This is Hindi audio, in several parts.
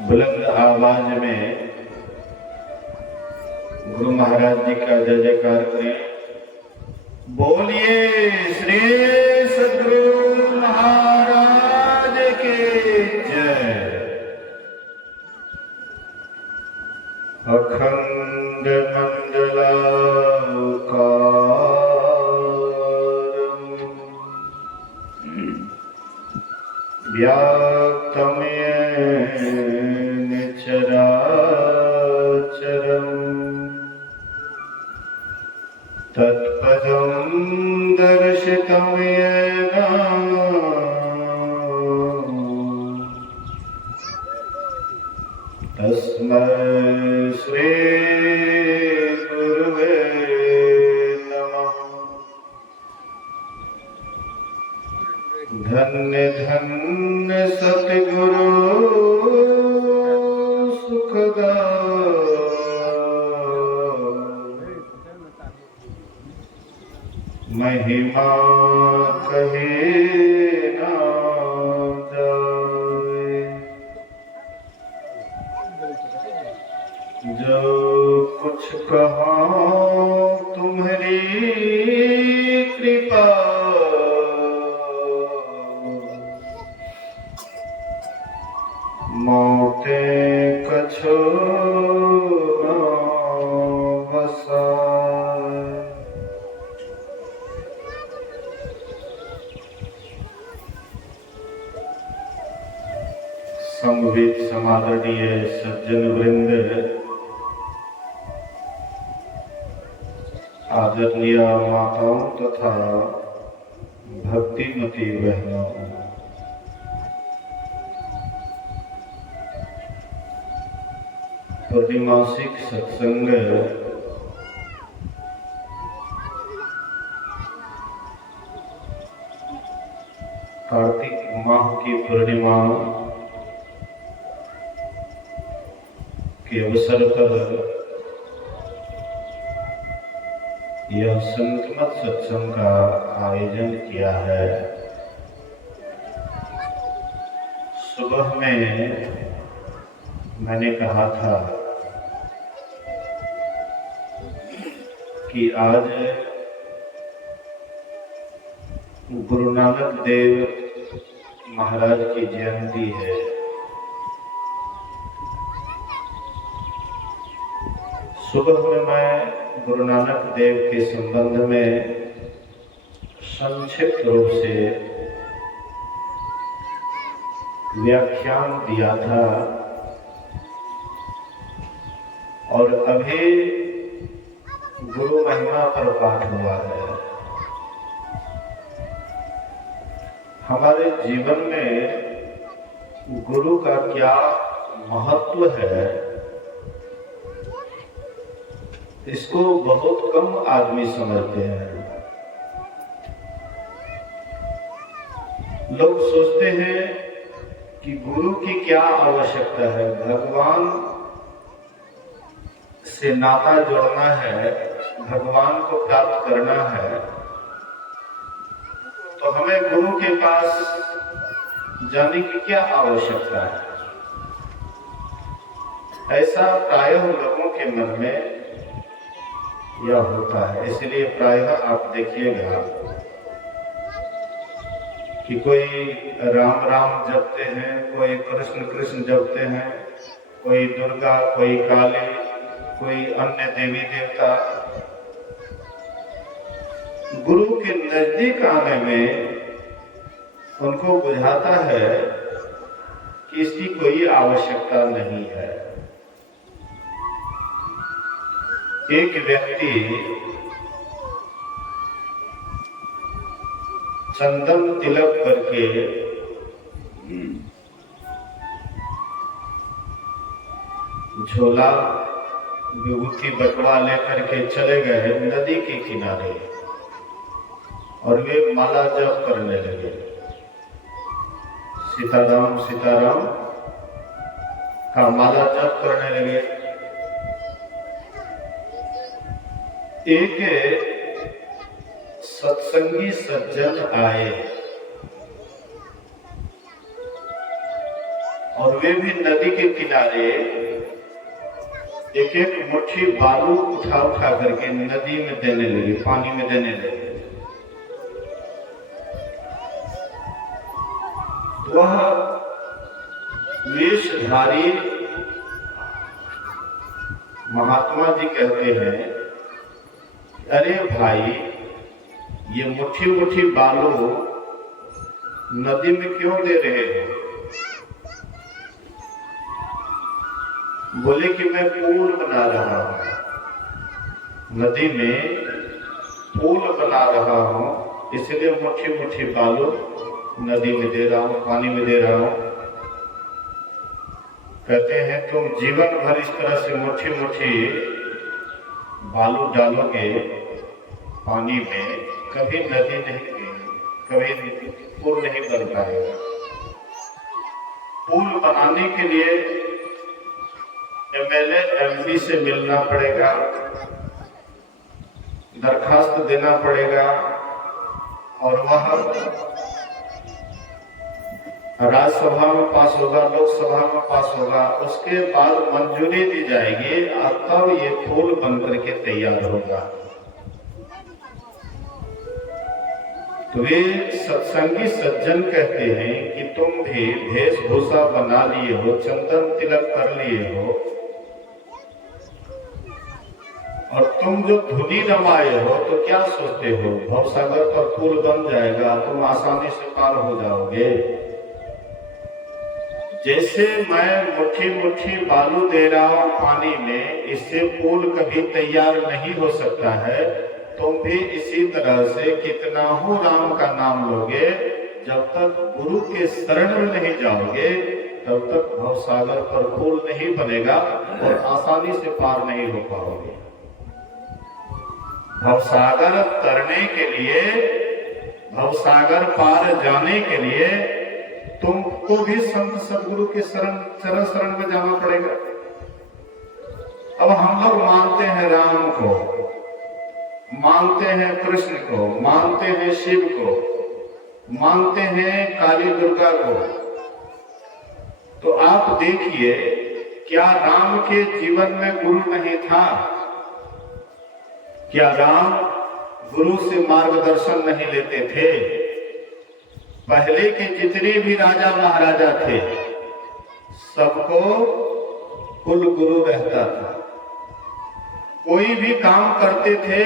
बुलंद आवाज में गुरु महाराज जी का जय जयकार करें। बोलिए श्री सद्गुरु महाराज की जय। अखंड मंडलाकारं व्याप्तं येन चराचरं तत्पदं दर्शितं येन तस्मै श्री गुरुवे नमः। धन्य धन्य सतगुरु सुखदाई, महिमा कहे ना जाए। जो कुछ कहा तुम्हारी कृपा, मोते कछो न बसाए। समवेत समादरणीय सज्जन वृंद, आदरणीय माताओं तथा भक्तिमती बहनों, प्रतिमासिक सत्संग कार्तिक माह की पूर्णिमा के अवसर पर यह संतमत सत्संग का आयोजन किया है। सुबह में मैंने कहा था कि आज गुरु नानक देव महाराज की जयंती है। सुबह में मैं गुरु नानक देव के संबंध में संक्षिप्त रूप से व्याख्यान दिया था और अभी गुरु महिमा पर पाठ हुआ है। हमारे जीवन में गुरु का क्या महत्व है, इसको बहुत कम आदमी समझते हैं। लोग सोचते हैं कि गुरु की क्या आवश्यकता है, भगवान से नाता जोड़ना है, भगवान को प्राप्त करना है, तो हमें गुरु के पास जाने की क्या आवश्यकता है। ऐसा प्रायः लोगों के मन में यह होता है। इसलिए प्रायः आप देखिएगा कि कोई राम राम जपते हैं, कोई कृष्ण कृष्ण जपते हैं, कोई दुर्गा, कोई काली, कोई अन्य देवी देवता। गुरु के नजदीक आने में उनको बुझाता है कि इसकी कोई आवश्यकता नहीं है। एक व्यक्ति चंदन तिलक करके झोला विभूति बटवा लेकर के चले गए नदी के किनारे और वे माला जप करने लगे। सीताराम सीताराम का माला जप करने लगे। एक सत्संगी सज्जन आए और वे भी नदी के किनारे एक एक मुट्ठी बालू उठा उठा करके नदी में देने लगे, पानी में देने लगे। वह वेशधारी महात्मा जी कहते हैं, अरे भाई, ये मुट्ठी मुट्ठी बालू नदी में क्यों दे रहे हो? बोले कि मैं पुल बना रहा हूं, नदी में पुल बना रहा हूं, इसलिए मुट्ठी मुट्ठी बालू नदी में दे रहा हूं, पानी में दे रहा हूं। कहते हैं तुम जीवन भर इस तरह से मुट्ठी मुट्ठी बालू डालोगे पानी में, कभी नदी नहीं गिरेगी, कभी पुल नहीं बन पाएगा। पुल बनाने के लिए एमएलए एमपी से मिलना पड़ेगा, दरखास्त देना पड़ेगा, और वह राज्यसभा में पास होगा, लोकसभा में पास होगा, उसके बाद मंजूरी दी जाएगी, तब ये पुल बनकर के तैयार होगा। तो वे सत्संगी सज्जन कहते हैं कि तुम भी वेशभूषा बना लिए हो, चंदन तिलक कर लिए हो, और तुम जो धुनी रमाए हो, तो क्या सोचते हो भवसागर पर पुल बन जाएगा, तुम आसानी से पार हो जाओगे? जैसे मैं मुट्ठी मुट्ठी बालू दे रहा हूं पानी में, इससे पुल कभी तैयार नहीं हो सकता है। तुम भी इसी तरह से कितना हो राम का नाम लोगे, जब तक गुरु के शरण में नहीं जाओगे, तब तक भवसागर पर पुल नहीं बनेगा और आसानी से पार नहीं हो पाओगे। भवसागर तरने के लिए, भवसागर पार जाने के लिए तुमको भी संत सदगुरु के चरण शरण में जाना पड़ेगा। अब हम लोग मानते हैं राम को, मानते हैं कृष्ण को, मानते हैं शिव को, मानते हैं काली दुर्गा को, तो आप देखिए, क्या राम के जीवन में गुरु नहीं था? क्या राम गुरु से मार्गदर्शन नहीं लेते थे? पहले के जितने भी राजा महाराजा थे, सबको कुल गुरु रहता था। कोई भी काम करते थे,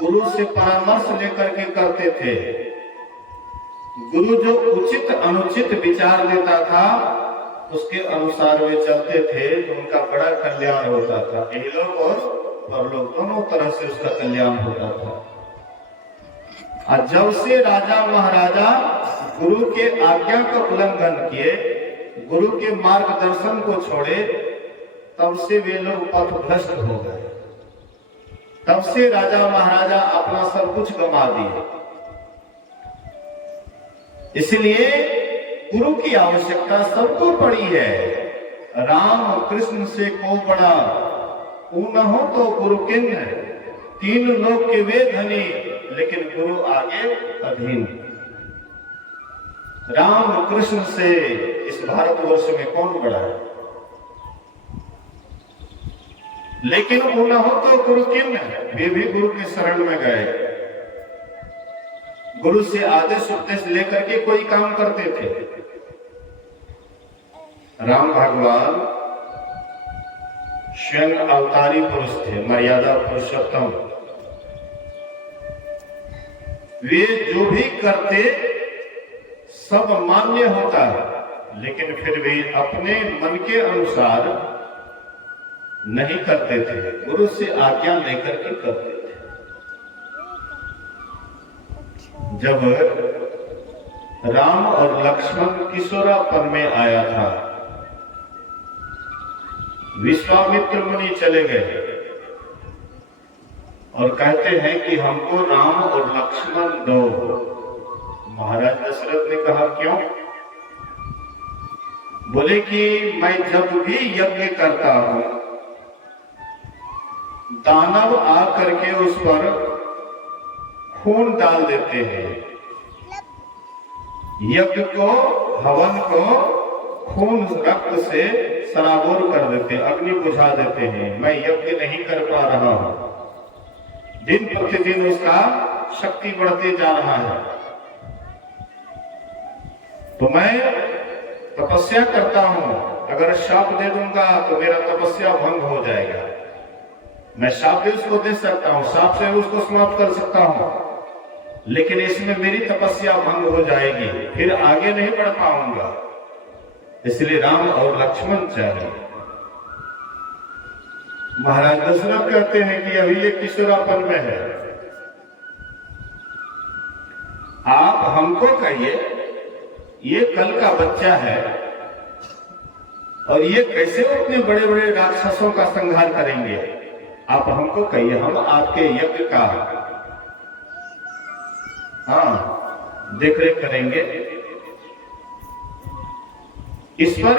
गुरु से परामर्श लेकर के करते थे। गुरु जो उचित अनुचित विचार देता था, उसके अनुसार वे चलते थे, तो उनका बड़ा कल्याण होता था। इहलोक और परलोक दोनों तरह से उसका कल्याण होता था। और जब से राजा महाराजा गुरु के आज्ञा का उल्लंघन किए, गुरु के मार्गदर्शन को छोड़े, तब से वे लोग पथभ्रष्ट हो गए। तब से राजा महाराजा अपना सब कुछ गंवा दिए। इसलिए गुरु की आवश्यकता सबको पड़ी है। राम कृष्ण से को बड़ा, न हो तो गुरु किन्ह, तीन लोक के वे धनी, लेकिन गुरु आगे अधीन। राम कृष्ण से इस भारतवर्ष में कौन बड़ा है? लेकिन वो न हो तो गुरु किन्ह, वे भी गुरु के शरण में गए। गुरु से आदेश उपदेश लेकर के कोई काम करते थे। राम भगवान स्वयं अवतारी पुरुष थे, मर्यादा पुरुषोत्तम। वे जो भी करते सब मान्य होता, लेकिन फिर भी अपने मन के अनुसार नहीं करते थे, गुरु से आज्ञा लेकर के करते थे। जब राम और लक्ष्मण किशोरापन में आया था, विश्वामित्र मुनि चले गए और कहते हैं कि हमको राम और लक्ष्मण दो। महाराज दशरथ ने कहा क्यों? बोले कि मैं जब भी यज्ञ करता हूं, दानव आकर के उस पर खून डाल देते हैं। यज्ञ को, हवन को खून रक्त से सराबोर कर देते, अग्नि बुझा देते हैं। मैं यज्ञ नहीं कर पा रहा हूं। दिन प्रतिदिन उसका शक्ति बढ़ते जा रहा है। तो मैं तपस्या करता हूं, अगर शाप दे दूंगा तो मेरा तपस्या भंग हो जाएगा। मैं शाप भी उसको दे सकता हूं, शाप से उसको समाप्त कर सकता हूं, लेकिन इसमें मेरी तपस्या भंग हो जाएगी, फिर आगे नहीं बढ़ पाऊंगा। इसलिए राम और लक्ष्मण चाहिए। महाराज दशरथ कहते हैं कि अभी ये किशोरापन में है, आप हमको कहिए ये कल का बच्चा है और ये कैसे वो अपने बड़े बड़े राक्षसों का संहार करेंगे। आप हमको कहिए, हम आपके यज्ञ का देख रेख करेंगे। इस पर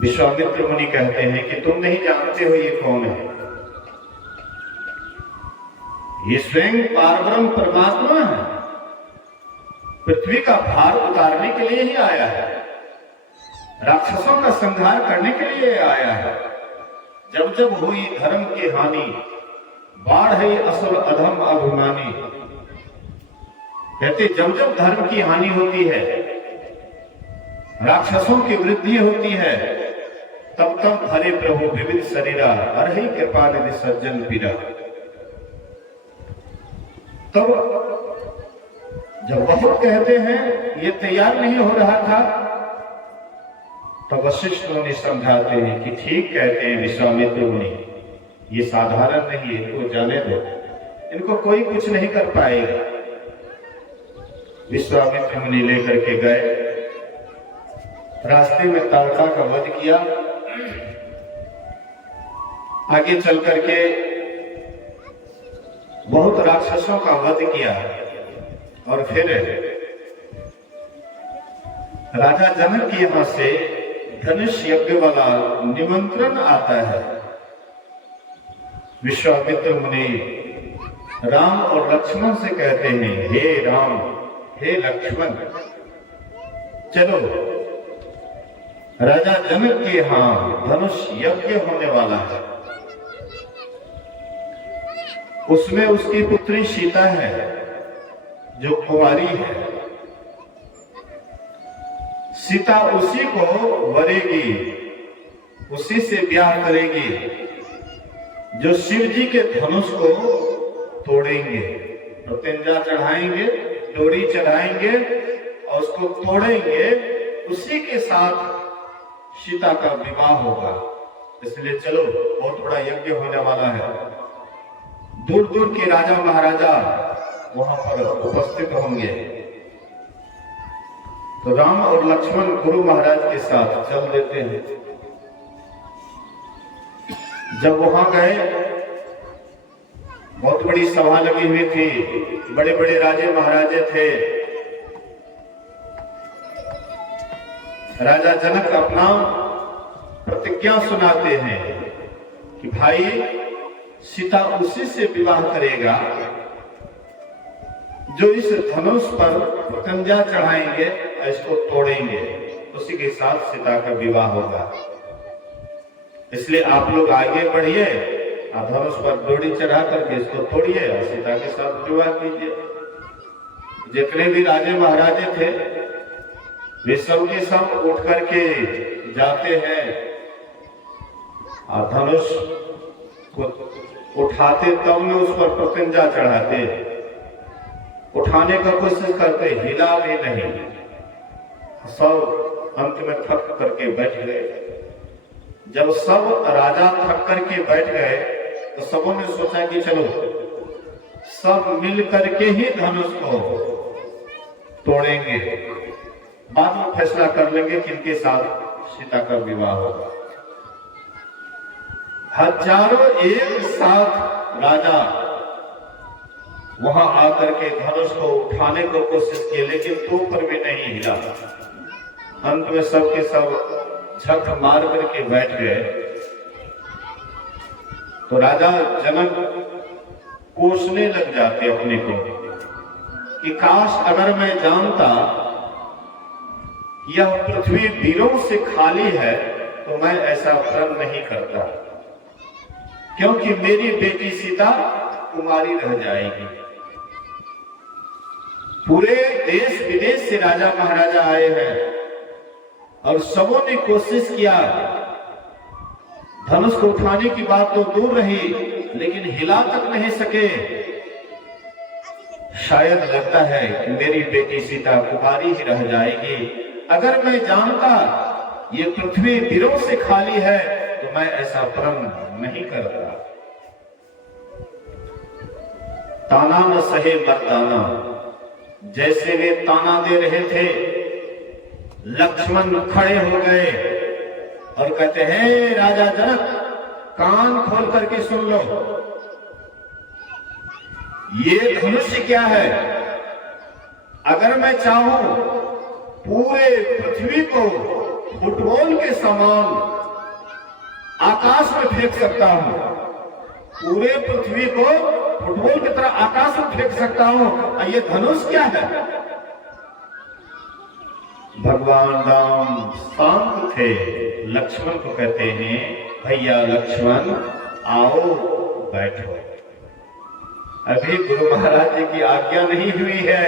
विश्वामित्र मुनि कहते हैं कि तुम नहीं जानते हो ये कौन है। ये स्वयं पारब्रह्म परमात्मा है, पृथ्वी का भार उतारने के लिए ही आया है, राक्षसों का संहार करने के लिए आया है। जब जब हुई धर्म की हानि, बाढ़ है असुर अधम अभिमानी। कहते जब जब धर्म की हानि होती है, राक्षसों की वृद्धि होती है, तब तब हरे प्रभु विविध शरीरा हरि कृपा निधि सज्जन पीरा। तो जब बहुत कहते हैं ये तैयार नहीं हो रहा था, तो वशिष्ठ मुनि समझाते हैं कि ठीक कहते हैं विश्वामित्र मुनि, ये साधारण नहीं है, इनको जाने दो, इनको कोई कुछ नहीं कर पाएगा। विश्वामित्र मुनि लेकर के गए, रास्ते में ताड़का का वध किया, आगे चल करके बहुत राक्षसों का वध किया, और फिर राजा जनक के यहां से धनुष यज्ञ वाला निमंत्रण आता है। विश्वामित्र मुनि राम और लक्ष्मण से कहते हैं, हे राम हे लक्ष्मण, चलो राजा जनक के यहां धनुष यज्ञ होने वाला है, उसमें उसकी पुत्री सीता है जो कुंवारी है। सीता उसी को वरेगी, उसी से ब्याह करेगी जो शिव जी के धनुष को तोड़ेंगे, प्रत्यंजा चढ़ाएंगे, डोरी चढ़ाएंगे और उसको तोड़ेंगे, उसी के साथ सीता का विवाह होगा। इसलिए चलो बहुत बड़ा यज्ञ होने वाला है, दूर दूर के राजा महाराजा वहां पर उपस्थित होंगे। तो राम और लक्ष्मण गुरु महाराज के साथ चल देते हैं। जब वहां गए, बहुत बड़ी सभा लगी हुई थी, बड़े बड़े राजे महाराजे थे। राजा जनक अपना प्रतिज्ञा सुनाते हैं कि भाई सीता उसी से विवाह करेगा जो इस धनुष पर प्रत्यंजा चढ़ाएंगे, इसको तोड़ेंगे, उसी के साथ सीता का विवाह होगा। इसलिए आप लोग आगे बढ़िए, धनुष पर डोरी चढ़ा करके इसको तोड़िए और सीता के साथ विवाह कीजिए। जितने भी राजे महाराजे थे वे सब के सब उठ करके जाते हैं और धनुष को उठाते, तब में उस पर प्रत्यंजा चढ़ाते, उठाने का कोशिश करते, हिला भी नहीं, सब अंत में थक करके बैठ गए। जब सब राजा थक करके बैठ गए तो सबों ने सोचा कि चलो सब मिल करके ही धनुष को तोड़ेंगे, बाद में फैसला कर लेंगे किनके साथ सीता का विवाह होगा। हजारों एक साथ राजा वहां आकर के धनुष को उठाने को कोशिश की, लेकिन तो पर भी नहीं हिला। अंत में सब के सब झक मार करके बैठ गए। तो राजा जनक कोसने लग जाते अपने को कि काश अगर मैं जानता यह पृथ्वी वीरों से खाली है तो मैं ऐसा प्रण नहीं करता, क्योंकि मेरी बेटी सीता कुमारी रह जाएगी। पूरे देश विदेश से राजा महाराजा आए हैं और सबों ने कोशिश किया, धनुष को उठाने की बात तो दूर रही, लेकिन हिला तक नहीं सके। शायद लगता है कि मेरी बेटी सीता कुमारी ही रह जाएगी। अगर मैं जानता ये पृथ्वी वीरों से खाली है तो मैं ऐसा प्रण नहीं करता। ताना न सहे मर्दाना, जैसे वे ताना दे रहे थे, लक्ष्मण खड़े हो गए और कहते हैं राजा जनक, कान खोल करके सुन लो, ये धनुष क्या है? अगर मैं चाहूं पूरे पृथ्वी को फुटबॉल के समान आकाश में फेंक सकता हूं, पूरे पृथ्वी को फुटबॉल की तरह आकाश में फेंक सकता हूं। और ये धनुष क्या है? भगवान राम शांत थे, लक्ष्मण को कहते हैं भैया लक्ष्मण आओ बैठो, अभी गुरु महाराज जी की आज्ञा नहीं हुई है,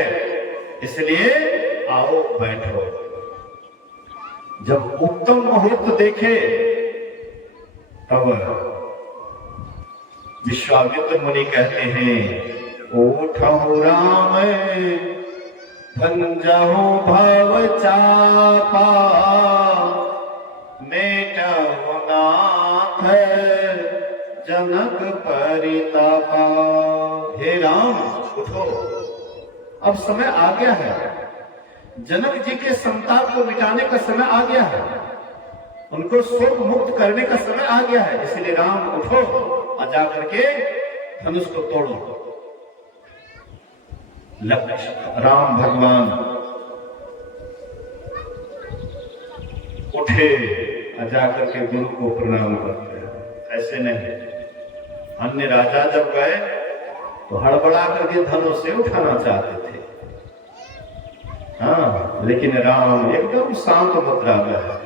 इसलिए आओ बैठो। जब उत्तम मुहूर्त देखे तब विश्वामित्र मुनि कहते हैं ओठहु राम भंजहु भव चापा, मेटहु नाथ जनक परितापा। हे राम उठो, अब समय आ गया है, जनक जी के संताप को मिटाने का समय आ गया है, उनको शोक मुक्त करने का समय आ गया है, इसलिए राम उठो और जाकर के धनुष को तोड़ो। राम भगवान उठे और जाकर के गुरु को प्रणाम करते हैं। ऐसे नहीं, अन्य राजा जब गए तो हड़बड़ा करके धनुष से उठाना चाहते थे, हाँ, लेकिन राम एकदम शांत मुद्रा में है।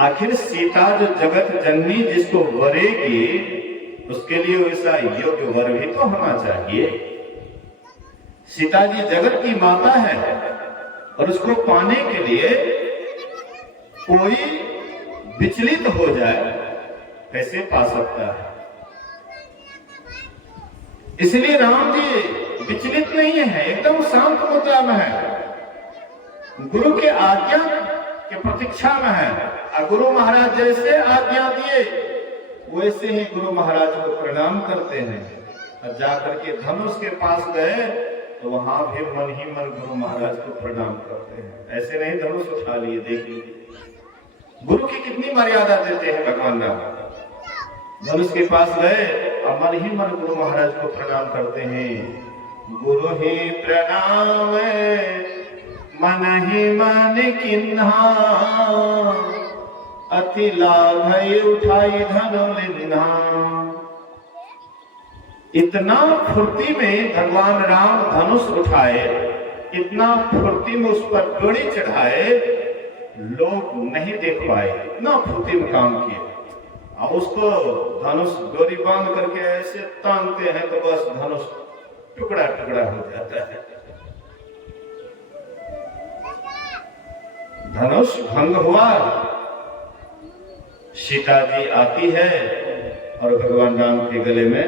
आखिर सीता जो जगत जननी जिसको वरेगी, उसके लिए वैसा योग्य वर भी तो होना चाहिए। सीता जी जगत की माता है और उसको पाने के लिए कोई विचलित हो जाए कैसे पा सकता है? इसलिए राम जी विचलित नहीं है, एकदम शांत मुद्रा में है, गुरु के आज्ञा के प्रतीक्षा में है। और गुरु महाराज जैसे आज्ञा दिए वैसे ही गुरु महाराज को प्रणाम करते हैं और जाकर के धनुष के पास गए तो वहां भी मन ही मन गुरु महाराज को प्रणाम करते हैं। ऐसे नहीं धनुष उठा लिए, देख लीजिए गुरु की कितनी मर्यादा देते हैं भगवान राम। धनुष के पास गए और मन ही मन गुरु महाराज को प्रणाम करते हैं। गुरु ही प्रणाम मन ही मन किन्हा, अति लाभ उठाई धनु लिन्हा। इतना फुर्ती में भगवान राम धनुष उठाए, इतना फुर्ती में उस पर डोरी चढ़ाए, लोग नहीं देख पाए, इतना फुर्ती में काम किए। और उसको धनुष डोरी बांध करके ऐसे तानते हैं तो बस धनुष टुकड़ा टुकड़ा हो जाता है। धनुष भंग हुआ, सीता जी आती है और भगवान राम के गले में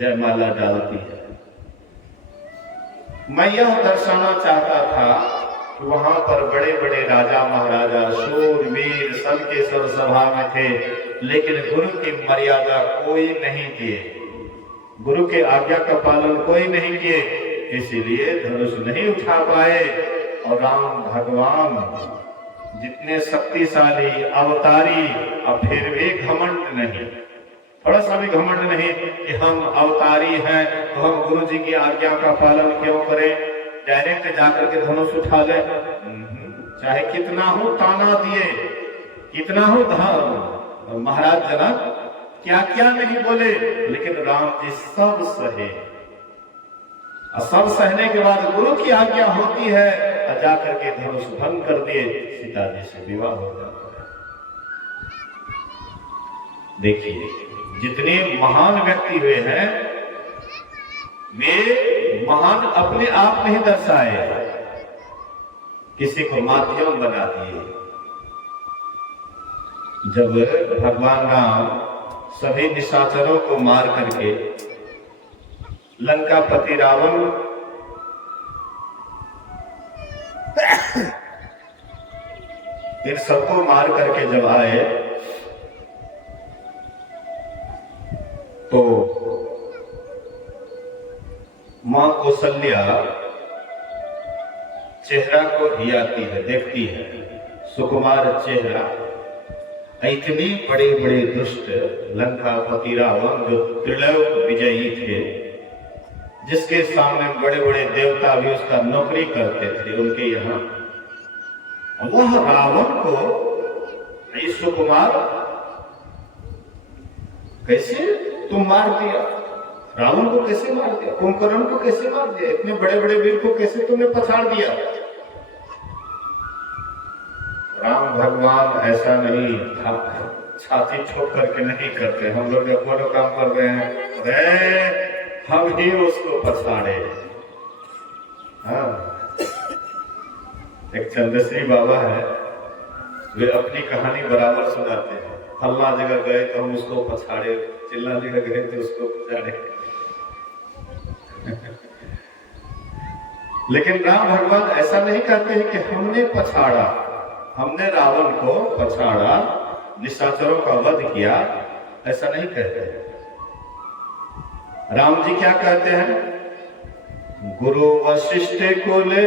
जयमाला डालती है। मैं यह दर्शाना चाहता था कि वहां पर बड़े बड़े राजा महाराजा शूरवीर सबके सब सभा में थे, लेकिन गुरु की मर्यादा कोई नहीं किए, गुरु के आज्ञा का पालन कोई नहीं किए, इसीलिए धनुष नहीं उठा पाए। और राम भगवान जितने शक्तिशाली अवतारी, और फिर भी घमंड नहीं, थोड़ा सा भी घमंड नहीं कि हम अवतारी हैं तो हम गुरु जी की आज्ञा का पालन क्यों करें, डायरेक्ट जाकर के धनुष उठा ले। चाहे कितना हो ताना दिए, कितना हो महाराज जनक क्या क्या नहीं बोले, लेकिन राम जी सब सहे। सब सहने के बाद गुरु की आज्ञा होती है, जाकर के धनुष भंग कर दिए, सीता जी से विवाह हो जाता है। देखिए जितने महान व्यक्ति हुए हैं वे महान अपने आप नहीं दर्शाए, किसी को माध्यम बना दिए। जब भगवान राम सभी निशाचरों को मार करके लंकापति रावण इन सबको मार करके जब आए तो मां कौशल्या चेहरा को हियाती है, देखती है, सुकुमार चेहरा। इतने बड़े बड़े दुष्ट लंकापति रावण जो त्रिलोक विजयी थे, जिसके सामने बड़े बड़े देवता भी उसका नौकरी करते थे उनके यहाँ, वह रावण को सुकुमार कैसे तुम मार दिया, रावण को कैसे मार दिया, कुंभकर्ण को कैसे मार दिया, इतने बड़े बड़े वीर को कैसे तुमने पछाड़ दिया। राम भगवान ऐसा नहीं था, छाती छोड़ करके नहीं करते। हम लोग बोलो काम कर रहे हैं, अरे हम ही उसको पछाड़े। हाँ, एक चंद्रश्री बाबा है, वे अपनी कहानी बराबर सुनाते हैं। फल्ला जगह गए तो हम उसको पछाड़े, चिल्ला जगह गए तो उसको पछाड़े। लेकिन राम भगवान ऐसा नहीं कहते हैं कि हमने पछाड़ा, हमने रावण को पछाड़ा, निशाचरों का वध किया, ऐसा नहीं कहते हैं। राम जी क्या कहते हैं, गुरु वशिष्ठ को ले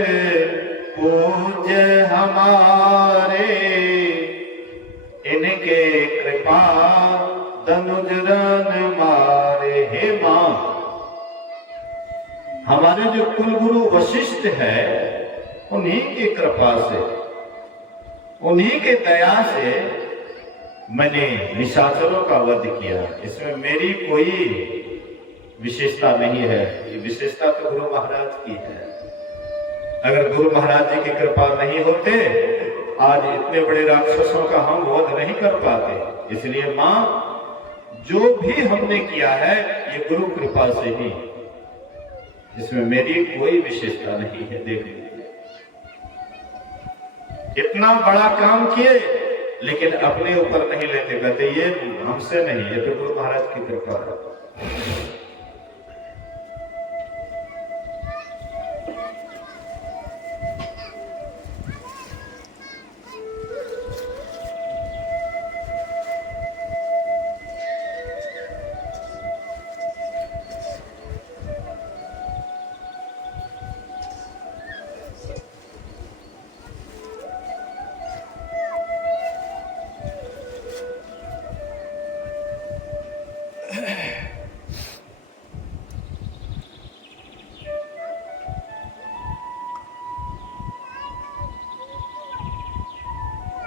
पूज्य हमारे, इनके कृपा धनुज रन मारे। हे मां, हमारे जो कुल गुरु वशिष्ठ है, उन्हीं की कृपा से, उन्हीं के दया से मैंने निशाचरों का वध किया। इसमें मेरी कोई विशेषता नहीं है, ये विशेषता तो गुरु महाराज की है। अगर गुरु महाराज जी की कृपा नहीं होते आज इतने बड़े राक्षसों का हम वध नहीं कर पाते। इसलिए मां, जो भी हमने किया है ये गुरु कृपा से ही, इसमें मेरी कोई विशेषता नहीं है। देख लीजिए इतना बड़ा काम किए लेकिन अपने ऊपर नहीं लेते, कहते ये हमसे नहीं, ये तो गुरु महाराज की कृपा है।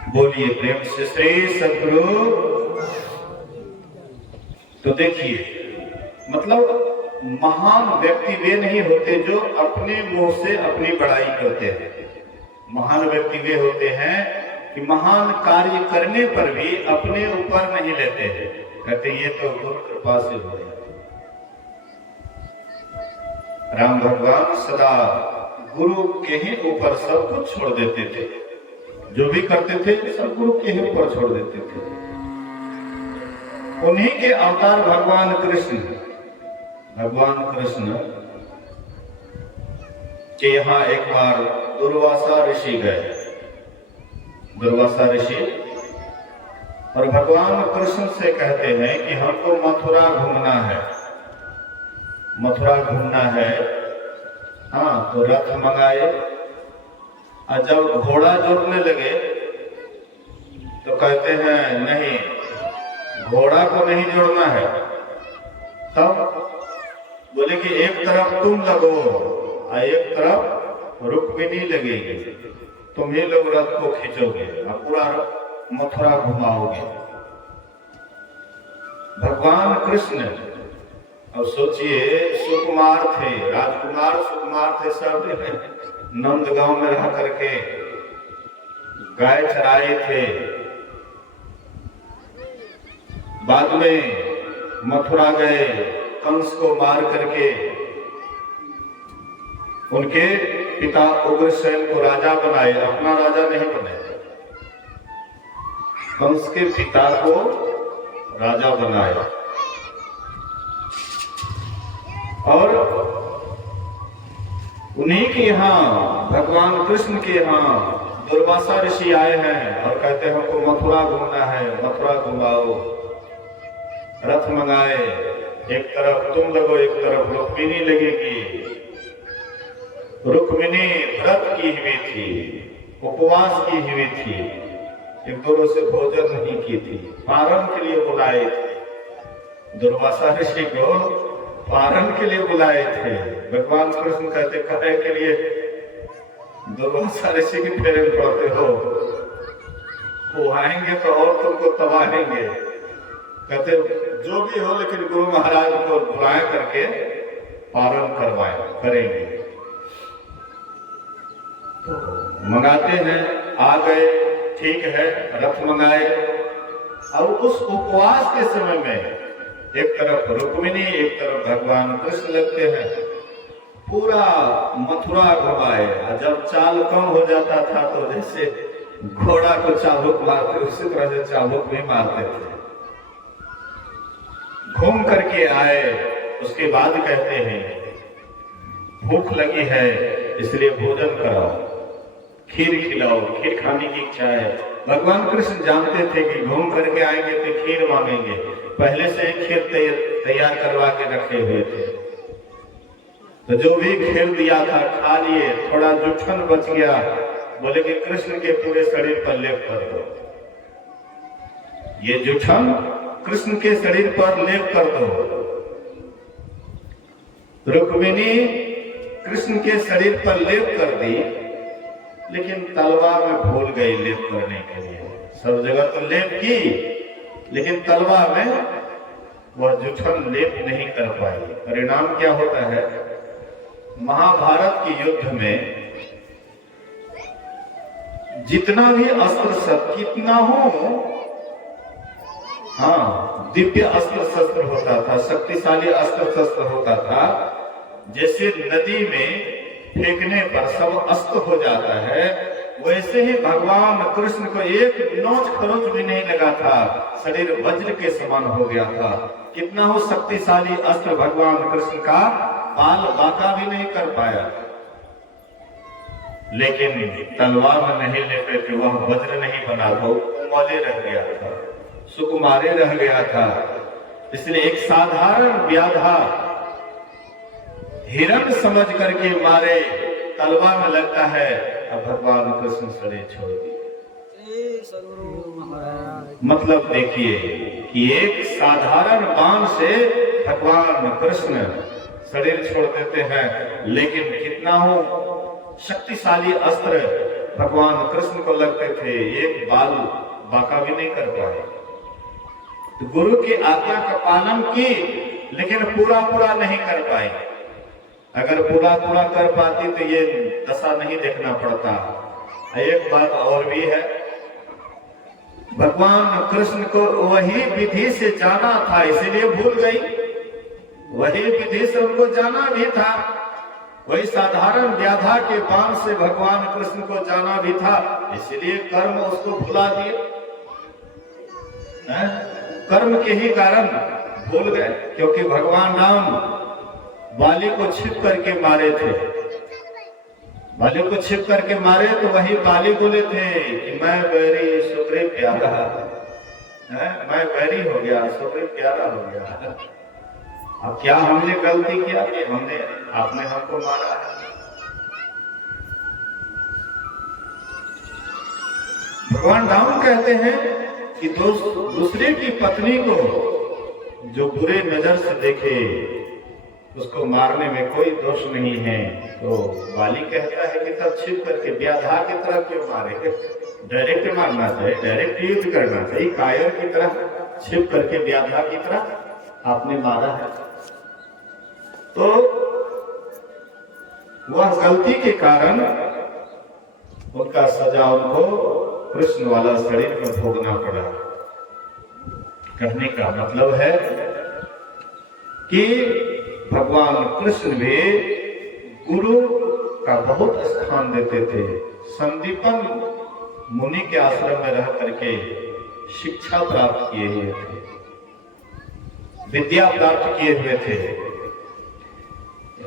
बोलिए प्रेम से श्री सद्गुरु। तो देखिए, मतलब महान व्यक्ति वे नहीं होते जो अपने मुंह से अपनी बड़ाई करते हैं। महान व्यक्ति वे होते हैं कि महान कार्य करने पर भी अपने ऊपर नहीं लेते हैं, कहते ये तो गुरु कृपा से हो गया। राम भगवान सदा गुरु के ही ऊपर सब कुछ छोड़ देते थे, जो भी करते थे सब गुरु के ही ऊपर छोड़ देते थे। उन्हीं के अवतार भगवान कृष्ण, भगवान कृष्ण के यहाँ एक बार दुर्वासा ऋषि गए। दुर्वासा ऋषि और भगवान कृष्ण से कहते हैं कि हमको मथुरा घूमना है, मथुरा घूमना है। हाँ, तो रथ मंगाए। और जब घोड़ा जोड़ने लगे तो कहते हैं नहीं, घोड़ा को नहीं जोड़ना है। तब बोले कि एक तरफ तुम लगो और एक तरफ रुक्मिणी लगेगी, तुम ही लोग रथ को खींचोगे और पूरा मथुरा घुमाओगे। भगवान कृष्ण, अब सोचिए, सुकुमार थे, राजकुमार सुकुमार थे, सब नंदगांव में रह करके गाय चराए थे, बाद में मथुरा गए, कंस को मार करके उनके पिता उग्रसेन को राजा बनाए, अपना राजा नहीं बने, कंस के पिता को राजा बनाया। और उन्हीं के यहाँ भगवान कृष्ण के यहाँ दुर्वासा ऋषि आए हैं और कहते हैं हमको मथुरा घूमना है, मथुरा घुमाओ। रथ मंगाए, एक तरफ तुम लगो, एक तरफ रुक्मिणी लगेगी। रुक्मिणी व्रत की हुई थी, उपवास की हुई थी, एक दोनों से भोजन नहीं की थी, पारण के लिए बुलाए थे। दुर्वासा ऋषि को पारण के लिए बुलाए थे। भगवान कृष्ण कहते कहे के लिए दुर्वासा ऋषि की फेरे पड़ते हो, वो आएंगे तो और तुमको तबाहेंगे। कहते जो भी हो, लेकिन गुरु महाराज को बुलाए करके पारण करवाए करेंगे। तो मंगाते हैं, आ गए, ठीक है, रथ मंगाए। और उस उपवास के समय में एक तरफ रुक्मिणी, एक तरफ भगवान कृष्ण लगते हैं, पूरा मथुरा घुमाए। जब चाल कम हो जाता था तो जैसे घोड़ा को चाबुक मारते, उसी तरह से चाबुक भी मारते थे। घूम करके आए, उसके बाद कहते हैं भूख लगी है इसलिए भोजन कराओ, खीर खिलाओ, खीर खाने की इच्छा है। भगवान कृष्ण जानते थे कि घूम करके आएंगे तो खीर मांगेंगे, पहले से खीर तैयार करवा के रखे हुए थे। तो जो भी खीर दिया था खा लिए, थोड़ा जुठन बच गया, बोले कि कृष्ण के पूरे शरीर पर लेप कर दो, ये जुठन कृष्ण के शरीर पर लेप कर दो। रुक्मिणी कृष्ण के शरीर पर लेप कर दी, लेकिन तलवार में भूल गई लेप करने के लिए। सब जगह तो लेप की, लेकिन तलवार में वह जुठन लेप नहीं कर पाई। परिणाम क्या होता है, महाभारत के युद्ध में जितना भी अस्त्र शस्त्र कितना हो, हाँ, दिव्य अस्त्र शस्त्र होता था, शक्तिशाली अस्त्र शस्त्र होता था। जैसे नदी में फेंकने पर सब अस्त हो जाता है, वैसे ही भगवान कृष्ण को एक नोच खरोच भी नहीं लगा था, शरीर वज्र के समान हो गया था। कितना हो शक्तिशाली अस्त्र भगवान कृष्ण का, बाल बाका भी नहीं कर पाया। लेकिन तलवार में नहीं लेते थे, वह वज्र नहीं बना था, कोमले रह गया था, सुकुमारे रह गया था। इसलिए एक साधारण व्याधा हिरण समझ करके मारे, तलवार में लगता है, अब भगवान कृष्ण शरीर छोड़ दिए। मतलब देखिए कि एक साधारण बाण से भगवान कृष्ण शरीर छोड़ देते हैं, लेकिन कितना हो शक्तिशाली अस्त्र भगवान कृष्ण को लगते थे, एक बाल बाका भी नहीं कर पाए। तो गुरु की आज्ञा का पालन की, लेकिन पूरा पूरा नहीं कर पाए। अगर पूरा पूरा कर पाती तो ये दशा नहीं देखना पड़ता। एक बात और भी है, भगवान कृष्ण को वही विधि से जाना था, इसीलिए भूल गई। वही विधि से उनको जाना भी था, वही साधारण व्याधा के बाण से भगवान कृष्ण को जाना भी था, इसलिए कर्म उसको भुला दिए। कर्म के ही कारण भूल गए, क्योंकि भगवान राम बाली को छिप करके मारे थे। बाली को छिप करके मारे तो वही बाली बोले थे कि मैं बैरी सुग्रीव प्यारा, मैं बैरी हो गया, सुग्रीव प्यारा हो गया। अब क्या हमने गलती किया कि आपने हमको मारा है। भगवान राम कहते हैं कि दूसरे की पत्नी को जो बुरे नजर से देखे उसको मारने में कोई दोष नहीं है। तो बाली कहता है कि तब छिप करके व्याधा की तरह क्यों मारे, डायरेक्ट मारना चाहिए, डायरेक्ट युद्ध करना चाहिए। कायर की तरह छिप करके व्याधा की तरह आपने मारा है। तो वह गलती के कारण उनका सजा उनको कृष्ण वाला शरीर में भोगना पड़ा। कहने का मतलब है कि भगवान कृष्ण भी गुरु का बहुत स्थान देते थे। संदीपन मुनि के आश्रम में रह करके शिक्षा प्राप्त किए हुए थे, विद्या प्राप्त किए हुए थे।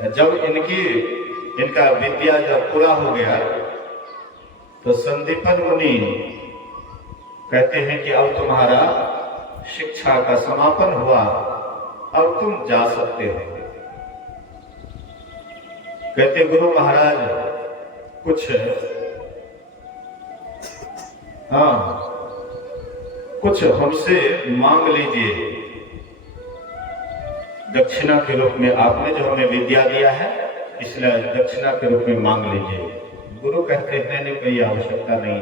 जब इनका विद्या जब पूरा हो गया तो संदीपन मुनि कहते हैं कि अब तुम्हारा शिक्षा का समापन हुआ, अब तुम जा सकते हो। कहते गुरु महाराज कुछ हमसे मांग लीजिए दक्षिणा के रूप में। आपने जो हमें विद्या दिया है इसलिए दक्षिणा के रूप में मांग लीजिए। गुरु कहते हैं नहीं, कोई आवश्यकता नहीं।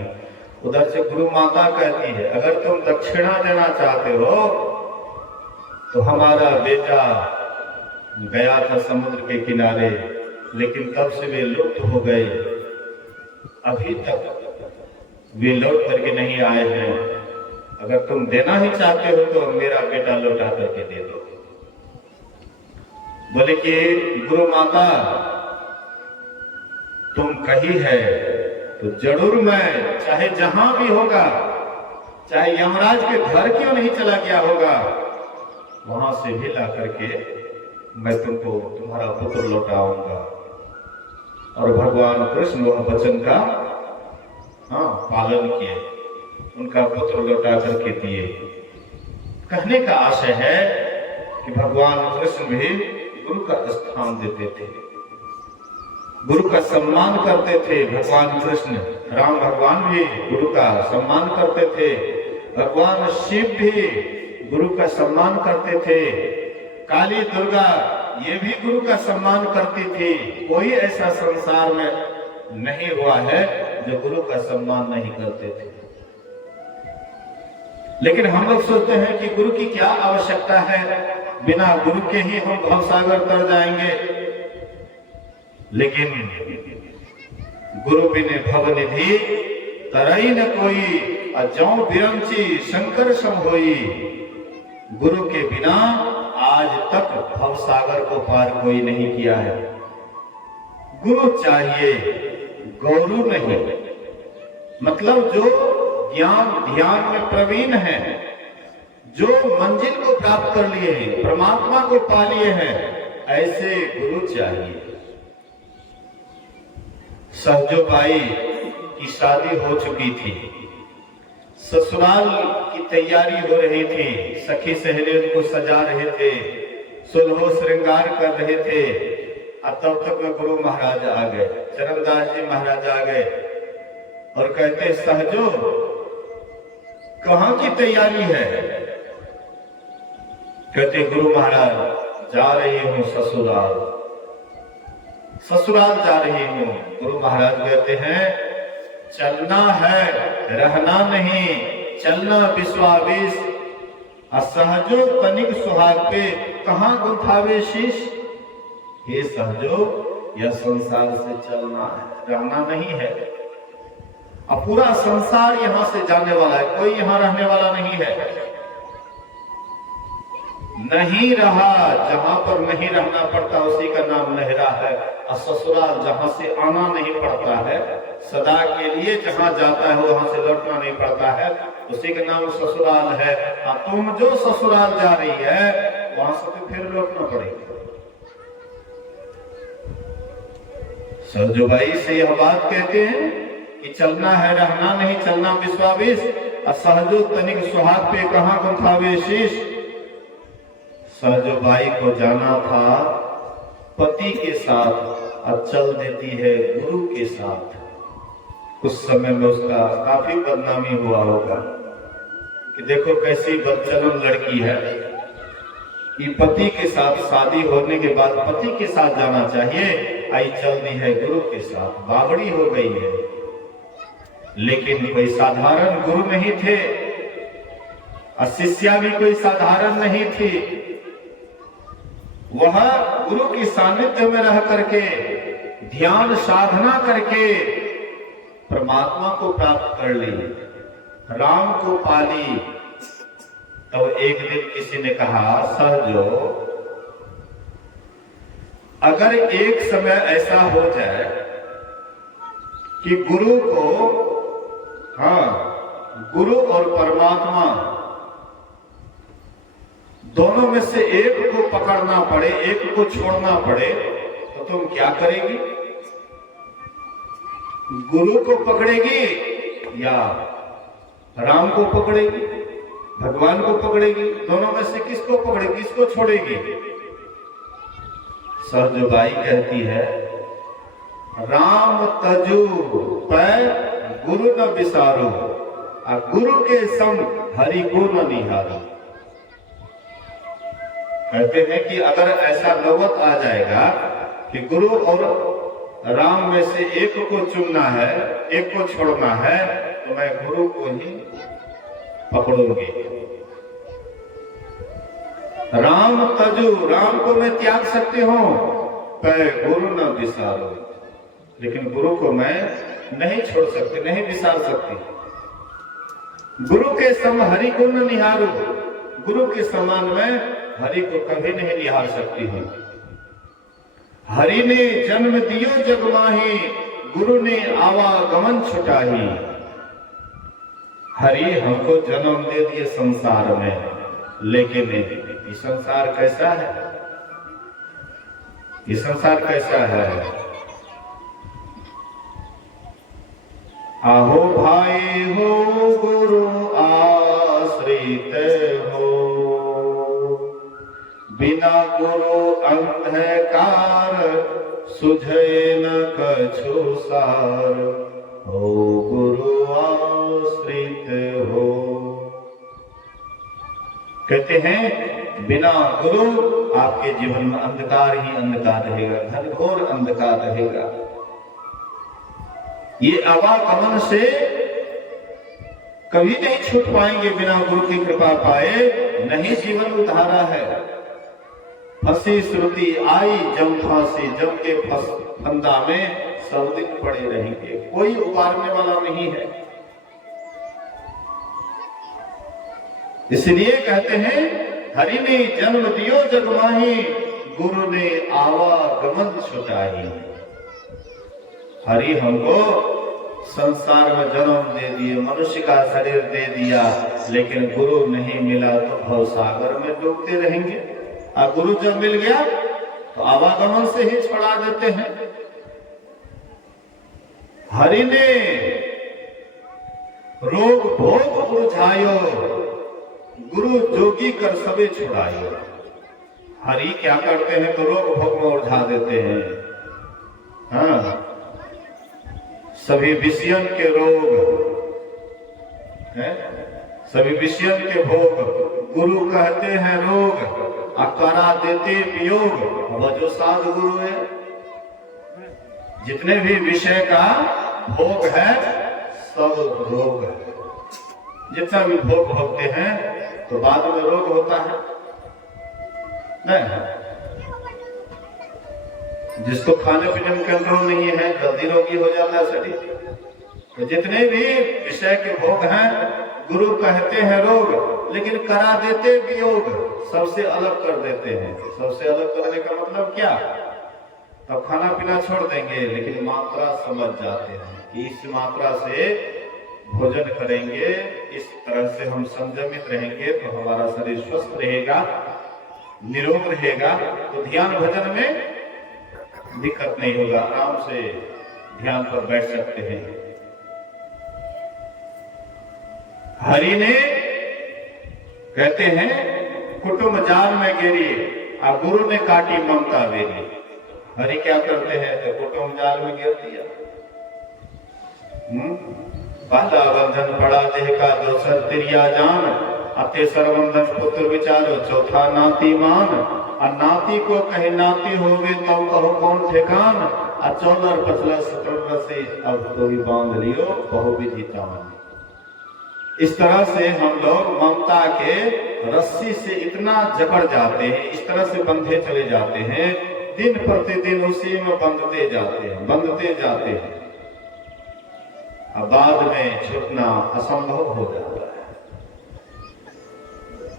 उधर से गुरु माता कहती है अगर तुम दक्षिणा देना चाहते हो तो हमारा बेटा गया था समुद्र के किनारे, लेकिन तब से वे लुप्त हो गए, अभी तक वे लौट करके नहीं आए हैं। अगर तुम देना ही चाहते हो तो मेरा बेटा लौटा करके दे दो। बोले कि गुरु माता तुम कही है तो जरूर मैं, चाहे जहां भी होगा, चाहे यमराज के घर क्यों नहीं चला गया होगा, वहां से भी ला करके मैं तुमको तुम्हारा पुत्र लौटाऊंगा। और भगवान कृष्ण वह वचन का पालन किए, उनका पुत्र लौटा करके दिए। कहने का आशय है कि भगवान कृष्ण भी गुरु का स्थान देते थे, गुरु का सम्मान करते थे। भगवान कृष्ण, राम भगवान भी गुरु का सम्मान करते थे, भगवान शिव भी गुरु का सम्मान करते थे, काली दुर्गा ये भी गुरु का सम्मान करती थी। कोई ऐसा संसार में नहीं हुआ है जो गुरु का सम्मान नहीं करते थे। लेकिन हम लोग सोचते हैं कि गुरु की क्या आवश्यकता है, बिना गुरु के ही हम भवसागर तर जाएंगे। लेकिन गुरु बिने भव निधि तरई न कोई, अजौ बिरंची शंकर सम होई। गुरु के बिना आज तक भवसागर को पार कोई नहीं किया है। गुरु चाहिए, गौरु नहीं। मतलब जो ज्ञान ध्यान में प्रवीण है, जो मंजिल को प्राप्त कर लिए हैं, परमात्मा को पा लिए हैं, ऐसे गुरु चाहिए। सहजोबाई की शादी हो चुकी थी, ससुराल की तैयारी हो रही थी, सखी सहेली उनको सजा रहे थे, सुलहो श्रृंगार कर रहे थे। तब तक में गुरु महाराज आ गए, चरणदास जी महाराज आ गए और कहते सहजो कहां की तैयारी है? कहते गुरु महाराज जा रही हूं ससुराल, ससुराल जा रही हूं। गुरु महाराज कहते हैं चलना है, रहना नहीं, चलना विश्वावेश। असहजो तनिक सुहाग पे कहां गुंथावे शीश। हे सहजो यह संसार से चलना है, रहना नहीं है। अब पूरा संसार यहां से जाने वाला है, कोई यहां रहने वाला नहीं है। नहीं रहा, जहां पर नहीं रहना पड़ता उसी का नाम नहरा है। और ससुराल जहां से आना नहीं पड़ता है, सदा के लिए जहां जाता है वहां से लौटना नहीं पड़ता है, उसी का नाम ससुराल है। तुम जो ससुराल जा रही है वहां से तो फिर लौटना पड़ेगा। सहजो भाई से यह बात कहते हैं कि चलना है, रहना नहीं, चलना विश्वावेश। असहजो तनिक सुहाग पे कहां गुंथावे शीश। सहजो भाई को जाना था पति के साथ, अब चल देती है गुरु के साथ। उस समय में उसका काफी बदनामी हुआ होगा कि देखो कैसी बदचलन लड़की है, कि पति के साथ शादी होने के बाद पति के साथ जाना चाहिए, आई चल दी है गुरु के साथ, बावड़ी हो गई है। लेकिन कोई साधारण गुरु नहीं थे और शिष्या भी कोई साधारण नहीं थी। वह गुरु की सानिध्य में रह करके ध्यान साधना करके परमात्मा को प्राप्त कर ली, राम को पाली। तो एक दिन किसी ने कहा, सहजो, अगर एक समय ऐसा हो जाए कि गुरु और परमात्मा दोनों में से एक को पकड़ना पड़े, एक को छोड़ना पड़े, तो तुम क्या करेगी? गुरु को पकड़ेगी या राम को पकड़ेगी, भगवान को पकड़ेगी? दोनों में से किसको पकड़ेगी, किसको छोड़ेगी? सहजबाई कहती है, राम तजु पै गुरु न विसारो, गुरु के संग हरि को न निहारो। कहते हैं कि अगर ऐसा नौबत आ जाएगा कि गुरु और राम में से एक को चुनना है, एक को छोड़ना है, तो मैं गुरु को ही पकड़ूंगी। राम तजु, राम को मैं त्याग सकती हूं, पर गुरु न विसारो, लेकिन गुरु को मैं नहीं छोड़ सकती, नहीं विसार सकती। गुरु के सम हरि को न निहारो, गुरु के समान मैं हरि को कभी नहीं निहार सकती हूं। हरि ने जन्म दियो जग माही, गुरु ने आवागमन छुटाही। हरि हमको जन्म दे दिए संसार में, लेकिन ये संसार कैसा है? ये संसार कैसा है? आहो भाई हो गुरु आश्रित हो, बिना गुरु अंधकार सुझे न कछु सार, हो गुरु आश्रित हो। कहते हैं बिना गुरु आपके जीवन में अंधकार ही अंधकार रहेगा, घनघोर अंधकार रहेगा। ये आवागमन से कभी नहीं छूट पाएंगे बिना गुरु की कृपा पाए, नहीं जीवन उधारा है। फंसी श्रुति आई जम फांसी, जम के फंदा में सब दिन पड़े रहेंगे, कोई उबारने वाला नहीं है। इसलिए कहते हैं हरि ने जन्म दियो जग माही, गुरु ने आवागमन छुटाई। हरि हमको संसार में जन्म दे दिए, मनुष्य का शरीर दे दिया, लेकिन गुरु नहीं मिला तो भवसागर में डूबते रहेंगे। और गुरु जब मिल गया तो आवागमन से ही छुड़ा देते हैं। हरि ने रोग भोग बुझायो, गुरु जोगी कर सबे छुड़ायो। हरि क्या करते हैं तो रोग भोग में उठा देते हैं। हाँ, सभी विषयन के रोग है, सभी विषयन के भोग गुरु कहते हैं रोग, अकारा देते वियोग। वह जो साधु गुरु है, जितने भी विषय का भोग है सब रोग है। जितना भी भोग भोगते हैं तो बाद में रोग होता है। नहीं, जिसको खाने पीने में कंट्रोल नहीं है जल्दी रोगी हो जाता है शरीर। तो जितने भी विषय के भोग हैं गुरु कहते हैं रोग, लेकिन करा देते वियोग, सबसे अलग कर देते हैं। सबसे अलग करने का मतलब क्या? तब खाना पीना छोड़ देंगे, लेकिन मात्रा समझ जाते हैं कि इस मात्रा से भोजन करेंगे, इस तरह से हम संयमित रहेंगे तो हमारा शरीर स्वस्थ रहेगा, निरोग रहेगा, तो ध्यान भजन में दिक्कत नहीं होगा, आराम से ध्यान पर बैठ सकते हैं। हरि ने कहते हैं कुटुंब जाल में गिरी, और गुरु ने काटी ममता बेरी। हरि क्या करते हैं तो कुटुंब जाल में गिर दिया। पहला बंधन पड़ा देह का, दोसर तिरिया जान, तेसर बंधन पुत्र विचारो, चौथा नाती मान। और नाती को कहे नाती होवे तो कहो कौन ठेकान, और 14 पचला 17 से अब तो ही बांध लियो बहु विधि तान। इस तरह से हम लोग ममता के रस्सी से इतना जकड़ जाते हैं, इस तरह से बंधे चले जाते हैं, दिन प्रतिदिन उसी में बंधते जाते हैं। अब बाद में छूटना असंभव हो जाता है।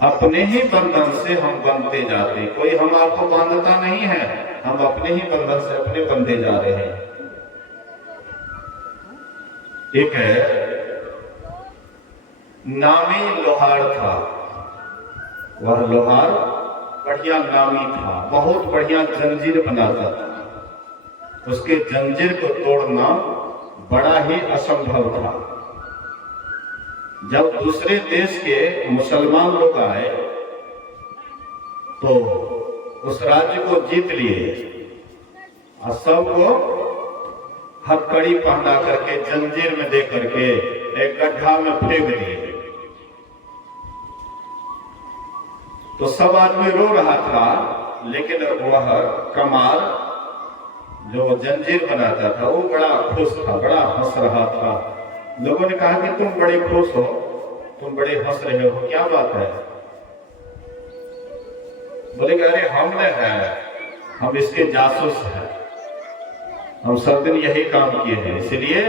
अपने ही बंधन से हम बंधते जाते हैं, कोई हम आपको बांधता नहीं है, हम अपने ही बंधन से अपने बंधे जा रहे हैं। एक है नामी लोहार था, वह लोहार बढ़िया नामी था, बहुत बढ़िया जंजीर बनाता था। उसके जंजीर को तोड़ना बड़ा ही असंभव था। जब दूसरे देश के मुसलमान लोग आए तो उस राज्य को जीत लिए और सबको हथकड़ी पहना करके जंजीर में दे करके एक गड्ढा में फेंक दिए। तो सब आदमी रो रहा था, लेकिन वह कमार जो जंजीर बनाता था वो बड़ा खुश था, बड़ा हंस रहा था। लोगों ने कहा कि तुम बड़े खुश हो, तुम बड़े हंस रहे हो, क्या बात है? बोले अरे हमने है, हम इसके जासूस हैं, हम सब दिन यही काम किए हैं, इसलिए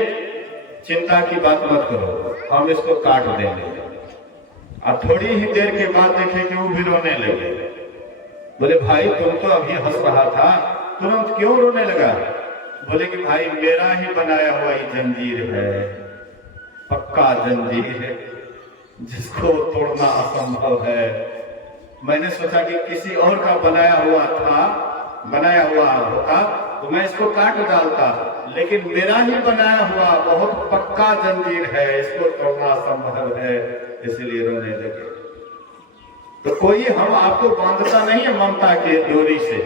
चिंता की बात मत करो, हम इसको काट देंगे। और थोड़ी ही देर के बाद देखे कि वो भी रोने लगे। बोले भाई तुम तो अभी हंस रहा था, तुरंत क्यों रोने लगा? बोले कि भाई मेरा ही बनाया हुआ ये जंजीर है, पक्का जंजीर है, जिसको तोड़ना असंभव है। मैंने सोचा कि किसी और का बनाया हुआ होता तो मैं इसको काट डालता, लेकिन मेरा ही बनाया हुआ बहुत पक्का जंजीर है, इसको तोड़ना असंभव है, इसलिए रोने लगे। तो कोई हम आपको बांधता नहीं है ममता के डोरी से,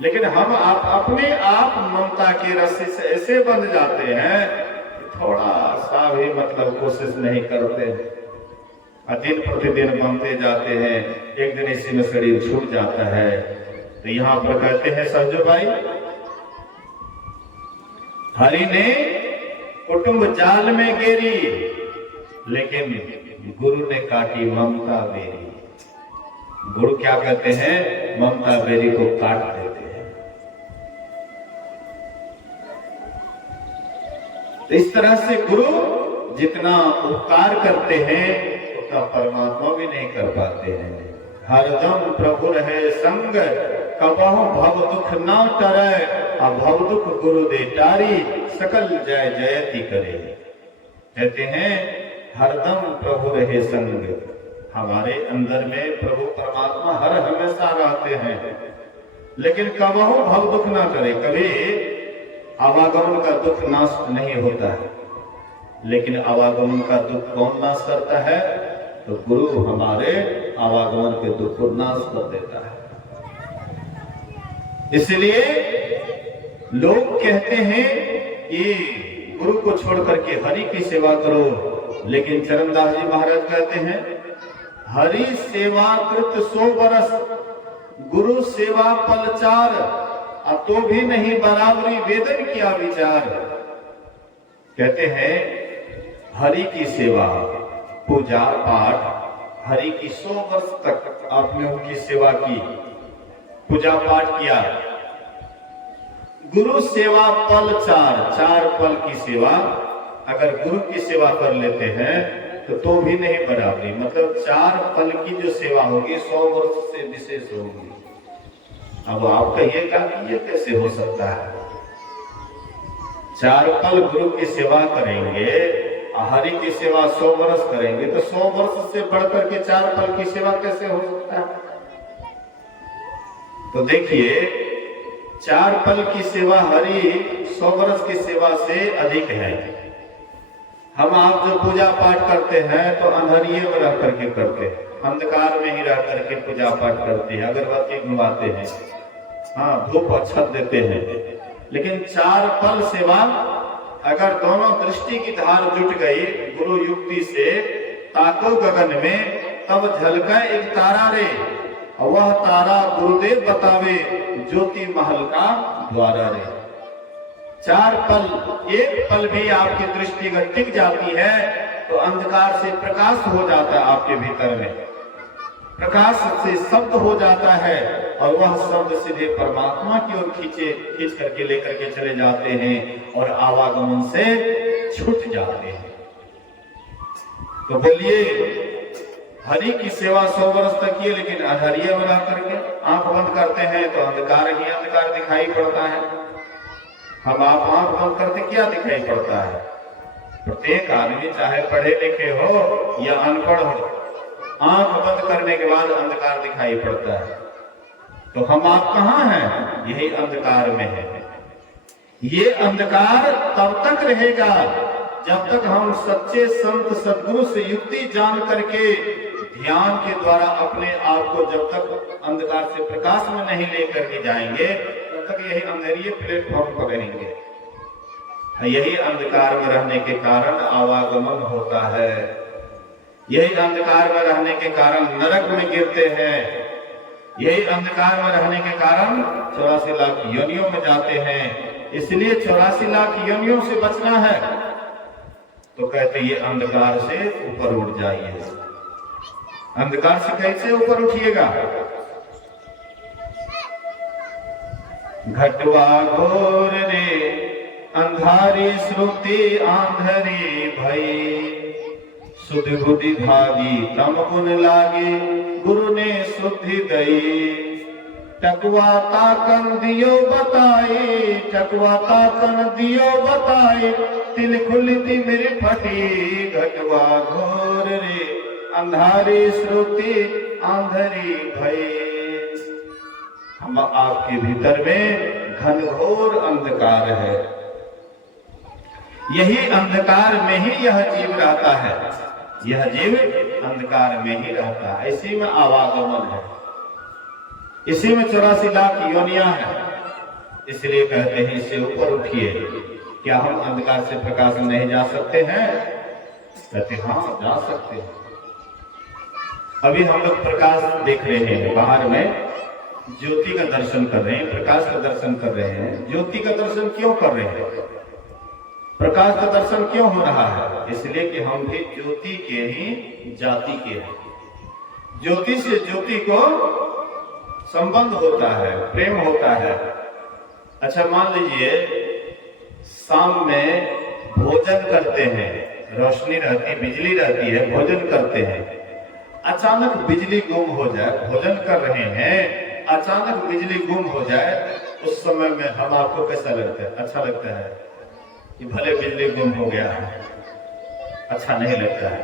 लेकिन हम आप अपने आप ममता की रस्सी से ऐसे बंध जाते हैं कि थोड़ा सा भी मतलब कोशिश नहीं करते, दिन प्रतिदिन बनते जाते हैं, एक दिन इसी में शरीर छूट जाता है। तो यहाँ पर कहते हैं सहजो भाई, हरि ने कुटुंब जाल में गेरी, लेकिन गुरु ने काटी ममता बेरी। गुरु क्या कहते हैं? ममता बेरी को काट देते हैं। तो इस तरह से गुरु जितना उपकार करते हैं उतना परमात्मा भी नहीं कर पाते हैं। हरदम प्रभु रहे संग, कबहु भव दुख ना टरै, और भव दुख गुरु दे टारी, सकल जय जयति करे। कहते हैं हरदम प्रभु रहे संग, हमारे अंदर में प्रभु परमात्मा हर हमेशा रहते हैं, लेकिन कबहु भव दुख ना करे, कभी आवागमन का दुख नाश नहीं होता है। लेकिन आवागमन का दुख कौन नाश करता है? तो गुरु हमारे आवागमन के दुख को नाश कर देता है। इसलिए लोग कहते हैं कि गुरु को छोड़ करके हरि की सेवा करो, लेकिन चरणदास जी महाराज कहते हैं हरि सेवा कृत 100 बरस, गुरु सेवा पल 4, तो भी नहीं बराबरी वेदन किया विचार। कहते हैं हरि की सेवा, पूजा पाठ, हरि की 100 वर्ष तक आपने उनकी सेवा की, पूजा पाठ किया। गुरु सेवा पल 4 पल की सेवा अगर गुरु की सेवा कर लेते हैं तो भी नहीं बराबरी, मतलब 4 पल की जो सेवा होगी 100 वर्ष से विशेष होगी। अब आप कहिएगा कि ये कैसे हो सकता है? 4 पल गुरु की सेवा करेंगे, हरि की सेवा 100 वर्ष करेंगे, तो 100 वर्ष से बढ़कर के 4 पल की सेवा कैसे हो सकता है? तो देखिए 4 पल की सेवा हरि 100 वर्ष की सेवा से अधिक है। हम आप जो पूजा पाठ करते हैं तो अंधेरे में रह करके करते हैं, अंधकार में ही रह करके पूजा पाठ करते हैं, अगरबत्ती घुमाते हैं, हाँ धूप अक्षत देते हैं। लेकिन 4 पल सेवा अगर दोनों दृष्टि की धार जुट गई गुरु युक्ति से, ताको गगन में तब झलका एक तारा रे, वह तारा गुरुदेव बतावे ज्योति महल का द्वारा रे। 4 पल, एक पल भी आपकी दृष्टि अगर टिक जाती है तो अंधकार से प्रकाश हो जाता है, आपके भीतर में प्रकाश से शब्द हो जाता है, और वह शब्द सीधे परमात्मा की ओर खींच करके लेकर के चले जाते हैं और आवागमन से छूट जाते हैं। तो बोलिए, हरि की सेवा 100 वर्ष तक की, लेकिन अंधेरिये में रह करके आंख बंद करते हैं तो अंधकार ही अंधकार दिखाई पड़ता है। हम आप आंख बंद करते क्या दिखाई पड़ता है? प्रत्येक आदमी चाहे पढ़े लिखे हो या अनपढ़ हो, आंख बंद करने के बाद अंधकार दिखाई पड़ता है। तो हम आप कहाँ हैं? यही अंधकार में है। ये अंधकार तब तक रहेगा जब तक हम सच्चे संत सद्गुरु से युक्ति जान करके ध्यान के द्वारा अपने आप को जब तक अंधकार से प्रकाश में नहीं लेकर के जाएंगे, तब तक यही अंधेरिये प्लेटफॉर्म पर रहेंगे। यही अंधकार में रहने के कारण आवागमन होता है, यही अंधकार में रहने के कारण नरक में गिरते हैं, यही अंधकार में रहने के कारण 84 लाख योनियों में जाते हैं। इसलिए 84 लाख योनियों से बचना है तो कहते ये अंधकार से ऊपर उठ जाइए। अंधकार से कैसे ऊपर उठिएगा? घटवा घोर रे अंधारी श्रुति आंधरी भई, सुध बुद्धि भागी तम गुण लागे गुरु ने शुद्धि दई। टकवा ताकन दियो बताए, टकवा ताकन दियो बताए, तिल खुलती मेरी फटी। घटवा घोर रे अंधारी श्रुति आंधरी भई। हम आपके भीतर में घनघोर अंधकार है, यही अंधकार में ही यह जीव रहता है, यह जीव अंधकार में ही रहता है। इसी में आवागमन है, इसी में 84 लाख योनियां हैं। इसलिए कहते हैं इससे ऊपर उठिए। क्या हम अंधकार से प्रकाश में नहीं जा सकते हैं? कहते हाँ, जा सकते हैं। अभी हम लोग प्रकाश देख रहे हैं, बाहर में ज्योति का दर्शन कर रहे हैं, प्रकाश का दर्शन कर रहे हैं। ज्योति का दर्शन क्यों कर रहे हैं? प्रकाश का दर्शन क्यों हो रहा है? इसलिए कि हम भी ज्योति के ही जाति के हैं। ज्योति से ज्योति को संबंध होता है, प्रेम होता है। अच्छा, मान लीजिए शाम में भोजन करते हैं, रोशनी रहती, बिजली रहती है, भोजन करते हैं। अचानक बिजली गुम हो जाए, भोजन कर रहे हैं, अचानक बिजली गुम हो जाए, उस समय में हम आपको कैसा लगता है? अच्छा लगता है कि भले बिजली गुम हो गया है, अच्छा नहीं लगता है।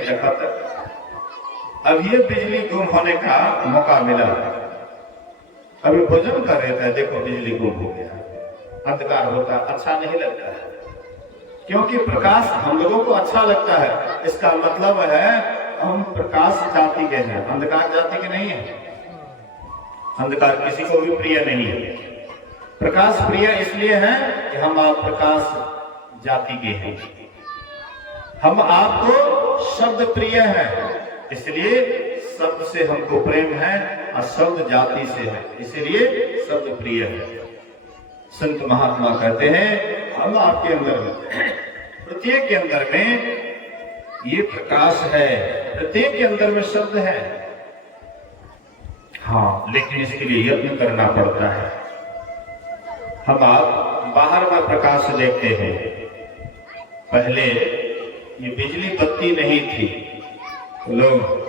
देखा तक अब ये बिजली गुम होने का मौका मिला, अभी भोजन कर रहे थे, देखो बिजली गुम हो गया, अंधकार होता, अच्छा नहीं लगता है। क्योंकि प्रकाश हम लोगों को अच्छा लगता है, इसका मतलब है हम प्रकाश जाति के हैं, अंधकार जाति के नहीं है। अंधकार किसी को भी प्रिय नहीं है, प्रकाश प्रिय इसलिए है कि हम आप प्रकाश जाति के हैं। हम आपको शब्द प्रिय है, इसलिए शब्द से हमको प्रेम है, और शब्द जाति से है, इसलिए शब्द प्रिय है। संत महात्मा कहते हैं हम आपके अंदर में, प्रत्येक के अंदर में ये प्रकाश है, प्रत्येक के अंदर में शब्द है। हाँ, लेकिन इसके लिए यत्न करना पड़ता है। हम आप बाहर में प्रकाश देखते हैं, पहले ये बिजली बत्ती नहीं थी, लोग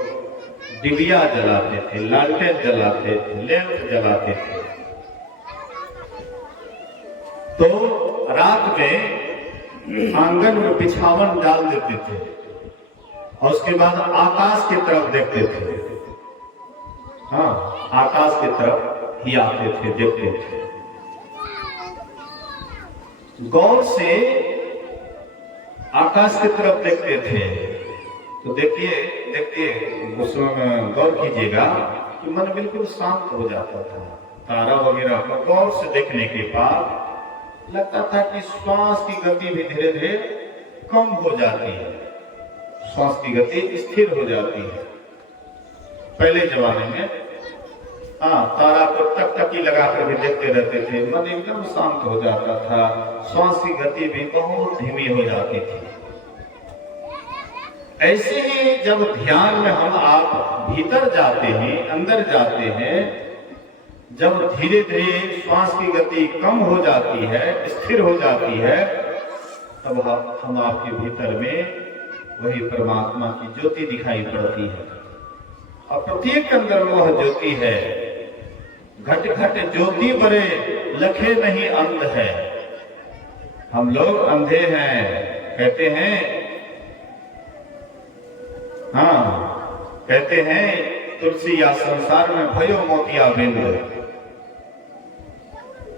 डिबिया जलाते थे, लालटेन जलाते थे, लैंप जलाते थे। तो रात में आंगन में बिछावन डाल देते थे और उसके बाद आकाश की तरफ देखते थे। हाँ, आकाश की तरफ ही आते थे, देखते थे। गौर से आकाश की तरफ देखते थे तो देखिए उसमें गौर कीजिएगा कि मन बिल्कुल शांत हो जाता था। तारा वगैरह को गौर से देखने के बाद लगता था कि श्वास की गति भी धीरे धीरे कम हो जाती है, श्वास की गति स्थिर हो जाती है। पहले जमाने में तारा को टकटकी लगा कर भी देखते रहते थे, मन एकदम शांत हो जाता था, श्वास की गति भी बहुत धीमी हो जाती थी। ऐसे ही जब ध्यान में हम आप भीतर जाते हैं, अंदर जाते हैं, जब धीरे धीरे श्वास की गति कम हो जाती है, स्थिर हो जाती है, तब हम आपके भीतर में वही परमात्मा की ज्योति दिखाई पड़ती है। और प्रत्येक के अंदर वह ज्योति है। घट घट ज्योति बरे लखे नहीं अंध है। हम लोग अंधे हैं, कहते हैं, हाँ कहते हैं तुलसी या संसार में भयो मोतिया बिंद।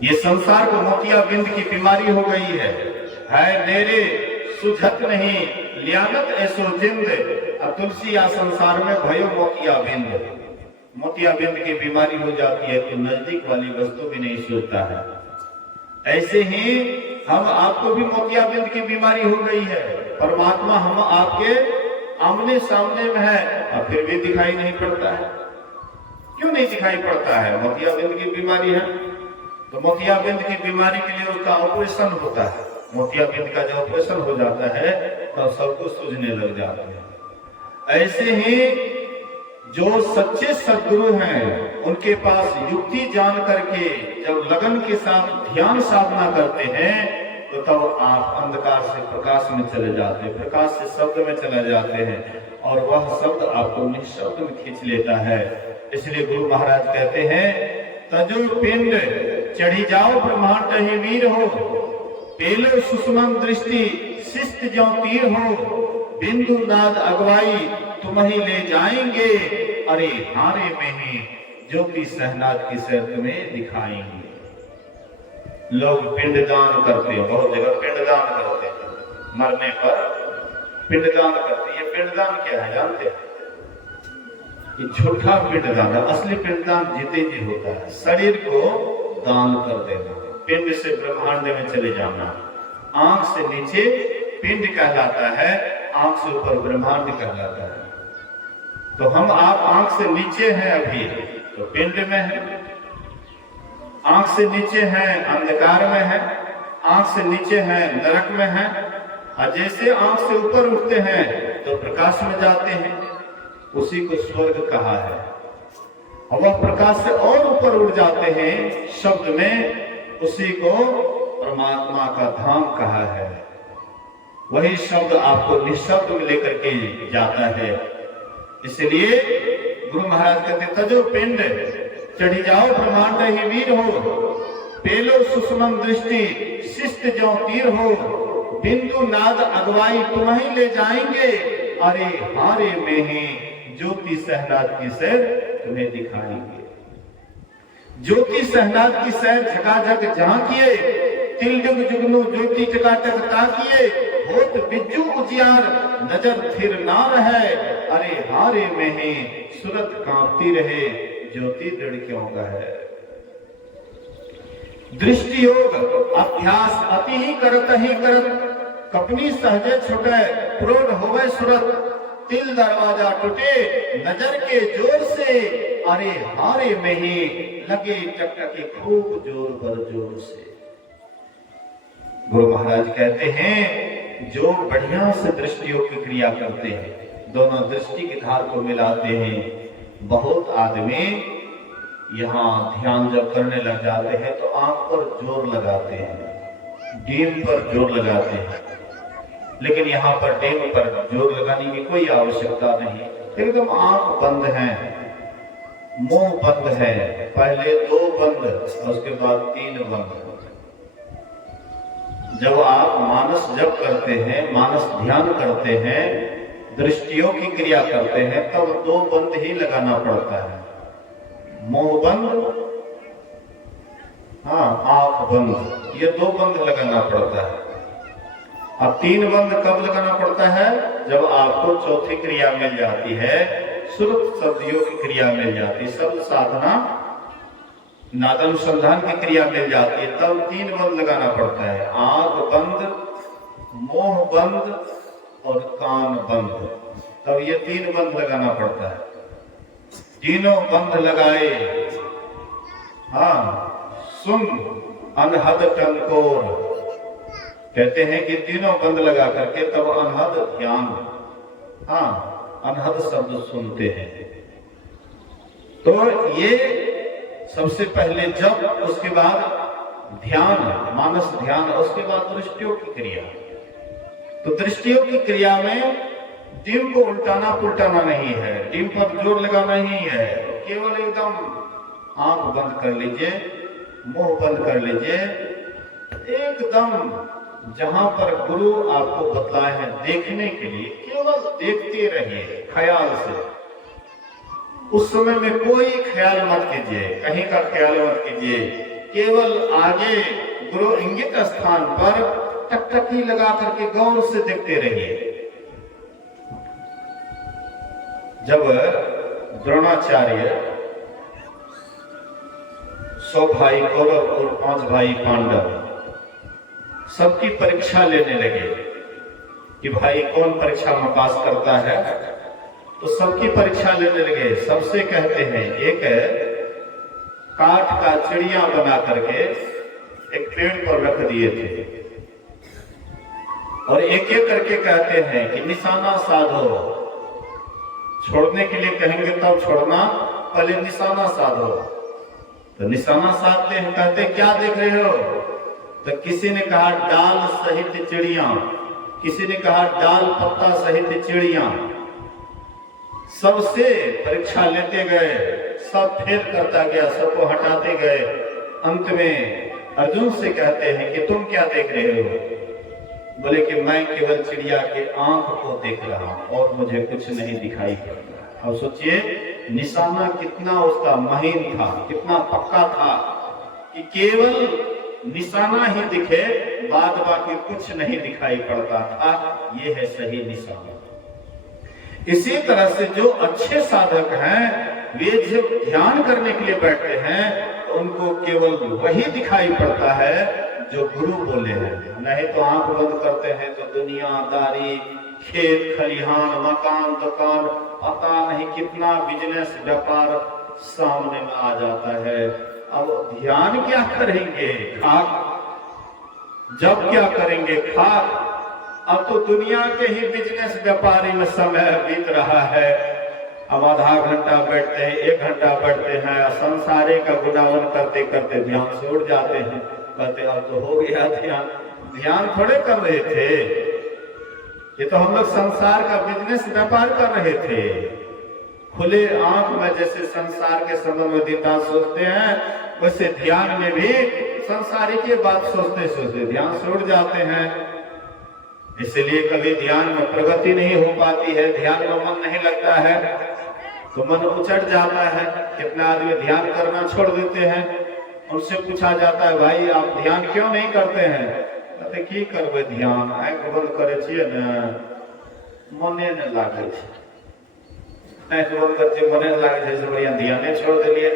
ये संसार को मोतिया बिंद की बीमारी हो गई है मेरे सुझत नहीं लियानत ऐसो जिंद। तुलसी या संसार में भयो मोतिया बिंद। मोतिया बिंद की बीमारी हो जाती है तो नजदीक वाली वस्तु भी नहीं सोचता है। ऐसे ही हम आपको भी मोतिया बिंद की बीमारी हो गई है। परमात्मा हम आपके आमने सामने में है और फिर भी दिखाई नहीं पड़ता है। क्यों नहीं दिखाई पड़ता है? मोतिया बिंद की बीमारी है। तो मोतिया बिंद की बीमारी के लिए उसका ऑपरेशन होता है। मोतिया बिंद का जब ऑपरेशन हो जाता है तो सब कुछ सूझने लग जाते हैं। ऐसे ही जो सच्चे सद्गुरु हैं उनके पास युक्ति जान करके जब लगन के साथ ध्यान साधना करते हैं तो तब आप अंधकार से प्रकाश में चले जाते हैं, प्रकाश से शब्द में चले जाते हैं और वह शब्द आपको निःशब्द में खींच लेता है। इसलिए गुरु महाराज कहते हैं, तजो पिंड चढ़ी जाओ ब्रह्मांड ही वीर हो, पेलो सुषमन दृष्टि शिष्ट ज्यों तीर हो, बिंदु नाद अगवाई तुम ही ले जाएंगे, अरे हारे में ही ज्योति सहनाद की सैर तुम्हें दिखाएंगे। लोग पिंडदान करते हैं, बहुत जगह पिंडदान करते हैं, मरने पर पिंडदान करते हैं। ये पिंडदान क्या है जानते हैं? ये झूठा पिंडदान है। असली पिंडदान जीते जी होता है। शरीर को दान कर देना, पिंड से ब्रह्मांड में चले जाना। आंख से नीचे पिंड कहलाता है, आंख से ऊपर ब्रह्मांड कहलाता है। तो हम आप आंख से नीचे हैं अभी तो पिंड में है, आंख से नीचे हैं अंधकार में है, आंख से नीचे हैं नरक में है। और जैसे आंख से ऊपर उठते हैं तो प्रकाश में जाते हैं, उसी को स्वर्ग कहा है। और वह प्रकाश से और ऊपर उठ जाते हैं शब्द में, उसी को परमात्मा का धाम कहा है। वही शब्द आपको निःशब्द में लेकर के जाता है। इसलिए गुरु महाराज कहते, तजो पिंड चढ़ी जाओ ब्रह्मांड ही वीर हो, पेलो सुषमन दृष्टि शिष्ट ज्यों तीर हो, बिंदु नाद अगवाई तुम ही ले जाएंगे, अरे हारे में ही ज्योति सहनाद की सैर तुम्हें दिखाएंगे। ज्योति सहनाद की सैर झकाझक झांकिए, तिल जुग जुगनू ज्योति चकाचक ताकिए, होत बिज्जू उजियार नजर थिर ना रहे, अरे हारे में ही सूरत कांपती रहे, ज्योति दृढ़ क्यों है। दृष्टि योग अभ्यास अति ही करत, कपनी सहजे छुटे प्रोढ़ होवे सूरत, तिल दरवाजा टूटे नजर के जोर से, अरे हारे में ही लगे टकटके खूब जोर पर जोर से। गुरु महाराज कहते हैं, जो बढ़िया से दृष्टियों की क्रिया करते हैं, दोनों दृष्टि की धार को मिलाते हैं। बहुत आदमी यहाँ ध्यान जब करने लग जाते हैं तो आंख पर जोर लगाते हैं, डीम पर जोर लगाते हैं, लेकिन यहाँ पर डीम पर जोर लगाने की कोई आवश्यकता नहीं। एकदम आंख बंद है, मुंह बंद है, पहले 2 बंद उसके बाद 3 बंद। जब आप मानस जप करते हैं, मानस ध्यान करते हैं, दृष्टियों की क्रिया करते हैं, तब 2 बंद ही लगाना पड़ता है। मुंह बंद, हाँ आंख बंद, ये 2 बंद लगाना पड़ता है। अब 3 बंद कब लगाना पड़ता है? जब आपको चौथी क्रिया मिल जाती है, सुरत शब्दियों की क्रिया मिल जाती है, शब्द साधना नादानुसंधान की क्रिया मिल जाती है, तब 3 बंद लगाना पड़ता है। आंख बंद, मुंह बंद और कान बंद, तब ये 3 बंद लगाना पड़ता है। तीनों बंद लगाए, हाँ सुन अनहद टंकोर, कहते हैं कि तीनों बंद लगा करके तब अनहद ध्यान, हाँ अनहद शब्द सुनते हैं। तो ये सबसे पहले जप, उसके बाद ध्यान, मानस ध्यान, उसके बाद दृष्टियों की क्रिया। तो दृष्टियों की क्रिया में टीम को उल्टाना पुलटाना नहीं है, टीम पर जोर लगाना नहीं है, केवल एकदम आंख बंद कर लीजिए, मुंह बंद कर लीजिए, एकदम जहां पर गुरु आपको बतलाए हैं देखने के लिए केवल देखते रहिए ख्याल से। उस समय में कोई ख्याल मत कीजिए, कहीं का ख्याल मत कीजिए, केवल आगे गुरु इंगित स्थान पर टकटकी लगा करके गौर से देखते रहिए। जब द्रोणाचार्य 100 भाई कौरव और 5 भाई पांडव सबकी परीक्षा लेने लगे कि भाई कौन परीक्षा में पास करता है, तो सबकी परीक्षा लेने लगे। सबसे कहते हैं, एक काठ का चिड़िया बना करके एक पेड़ पर रख दिए थे और एक एक करके कहते हैं कि निशाना साधो, छोड़ने के लिए कहेंगे तब छोड़ना, पहले निशाना साधो। तो निशाना साधते हैं, कहते क्या देख रहे हो? तो किसी ने कहा डाल सहित चिड़िया, किसी ने कहा डाल पत्ता सहित चिड़िया। सबसे परीक्षा लेते गए, सब फेल करता गया, सबको हटाते गए। अंत में अर्जुन से कहते हैं कि तुम क्या देख रहे हो? बोले कि मैं केवल चिड़िया के आंख को देख रहा हूं और मुझे कुछ नहीं दिखाई पड़ रहा। अब सोचिए निशाना कितना उसका महीन था, कितना पक्का था कि केवल निशाना ही दिखे, बाद बाकी कुछ नहीं दिखाई पड़ता था। ये है सही निशाना। इसी तरह से जो अच्छे साधक हैं, वे जब ध्यान करने के लिए बैठते हैं तो उनको केवल वही दिखाई पड़ता है जो गुरु बोले हैं। नहीं तो आंख बंद करते हैं तो दुनियादारी, खेत खलिहान, मकान दुकान, पता नहीं कितना बिजनेस व्यापार सामने में आ जाता है। अब ध्यान क्या करेंगे? खाक। जब क्या करेंगे? खाक। अब तो दुनिया के ही बिजनेस व्यापारी में समय बीत रहा है। अब आधा घंटा बैठते हैं, 1 घंटा बैठते हैं, संसारे का गुनावन करते करते ध्यान से उड़ जाते हैं। कहते अब तो हो गया ध्यान। ध्यान थोड़े कर रहे थे, ये तो हम लोग संसार का बिजनेस व्यापार कर रहे थे। खुले आंख में जैसे संसार के संबंध में दिन रात सोचते हैं, वैसे ध्यान में भी संसारी की बात सोचते सोचते ध्यान से उड़ जाते हैं। इसलिए कभी ध्यान में प्रगति नहीं हो पाती है, ध्यान में मन नहीं लगता है तो मन उचट जाता है। कितने आदमी ध्यान करना छोड़ देते हैं, उनसे पूछा जाता है भाई आप ध्यान क्यों नहीं करते हैं? कहते की करबे ध्यान, आंख बंद करे छिए ने, मने न लागे छै। आंख बंद करके मने न लागे छै से बढ़िया ध्यान छोड़ दिलिए।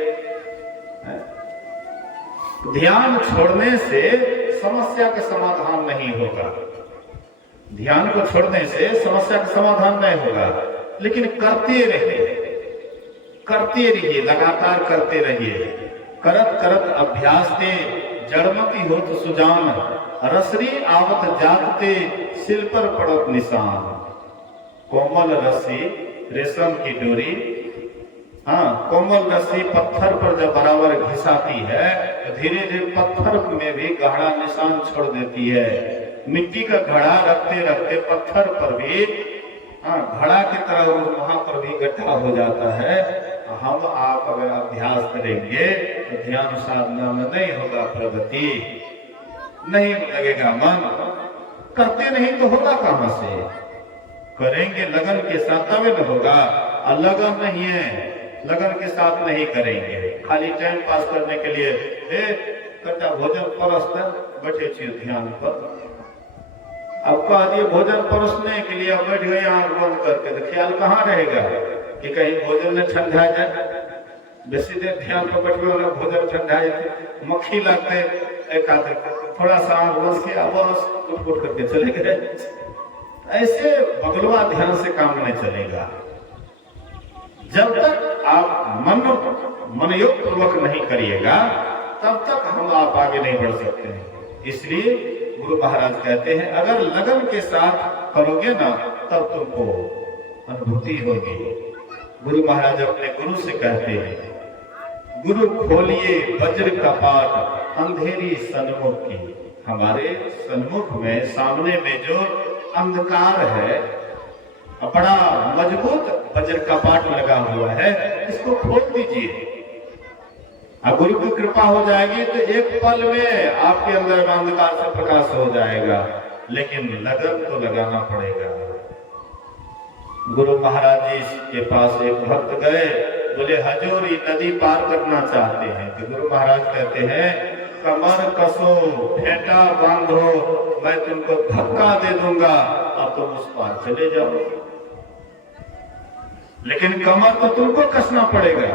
ध्यान छोड़ने से समस्या का समाधान नहीं होगा। ध्यान को छोड़ने से समस्या का समाधान नहीं होगा, लेकिन करते रहिए, लगातार करते रहिए। करत करत अभ्यास ते जड़मती हो तो सुजान, रसरी आवत जागते सिल पर पड़त निशान। कोमल रस्सी रेशम की डोरी, हाँ कोमल रस्सी पत्थर पर जब बराबर घिसाती है तो धीरे धीरे पत्थर में भी गहरा निशान छोड़ देती है। मिट्टी का घड़ा रखते रखते पत्थर पर भी घड़ा की तरह वहां पर भी गड्ढा हो जाता है। हम आप अगर अभ्यास करेंगे तो ध्यान साधना में नहीं होगा प्रगति, नहीं लगेगा मन। करते नहीं तो होगा कहां से? करेंगे लगन के साथ तभी न होगा। और लगन नहीं है, लगन के साथ नहीं करेंगे, खाली टाइम पास करने के लिए कटा भोजन परस्त बैठे छिए ध्यान पर। अब कह दिए भोजन परोसने के लिए अब बैठ गए आंख बंद करके, तो ख्याल कहाँ रहेगा कि कहीं भोजन न ठंडा जाए। बेसी देर ध्यान पर बैठे वाला भोजन ठंडा जाए, मक्खी लगते, एक आदमी थोड़ा सा आंख बंद किया बस कुट करके चले गए। ऐसे बगलवा ध्यान से काम नहीं चलेगा। जब तक आप मनयोग पूर्वक नहीं करिएगा तब तक हम आप आगे नहीं बढ़ सकते हैं। इसलिए गुरु महाराज कहते हैं अगर लगन के साथ करोगे ना तब तुमको अनुभूति होगी। गुरु महाराज अपने गुरु से कहते हैं, गुरु खोलिए वज्र कपाट अंधेरी सन्मुख की। हमारे सन्मुख में, सामने में जो अंधकार है, बड़ा मजबूत वज्र कपाट लगा हुआ है, इसको खोल दीजिए। अब गुरु की कृपा हो जाएगी तो एक पल में आपके अंदर अंधकार से प्रकाश हो जाएगा, लेकिन लगन तो लगाना पड़ेगा। गुरु महाराज जी के पास एक भक्त गए, बोले हजूर ये नदी पार करना चाहते हैं। तो गुरु महाराज कहते हैं कमर कसो, फेंटा बांधो, मैं तुमको धक्का दे दूंगा और तुम उस पार चले जाओ। लेकिन कमर तो तुमको कसना पड़ेगा,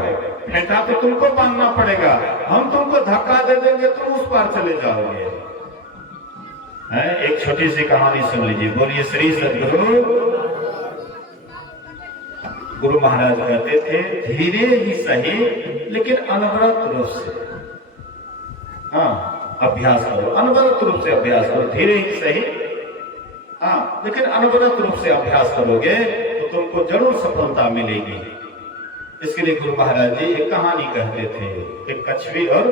फेंटा तो तुमको बांधना पड़ेगा, हम तुमको धक्का दे देंगे तुम उस पार चले जाओगे। एक छोटी सी कहानी सुन लीजिए। बोलिए श्री सद्गुरु। गुरु महाराज कहते थे धीरे ही सही लेकिन अनवरत रूप से, हाँ अभ्यास करो, अनवरत रूप से अभ्यास करो। धीरे ही सही, हाँ लेकिन अनवरत रूप से अभ्यास करोगे तो तुमको जरूर सफलता मिलेगी। इसके लिए गुरु महाराज जी एक कहानी कहते थे, एक कछवी और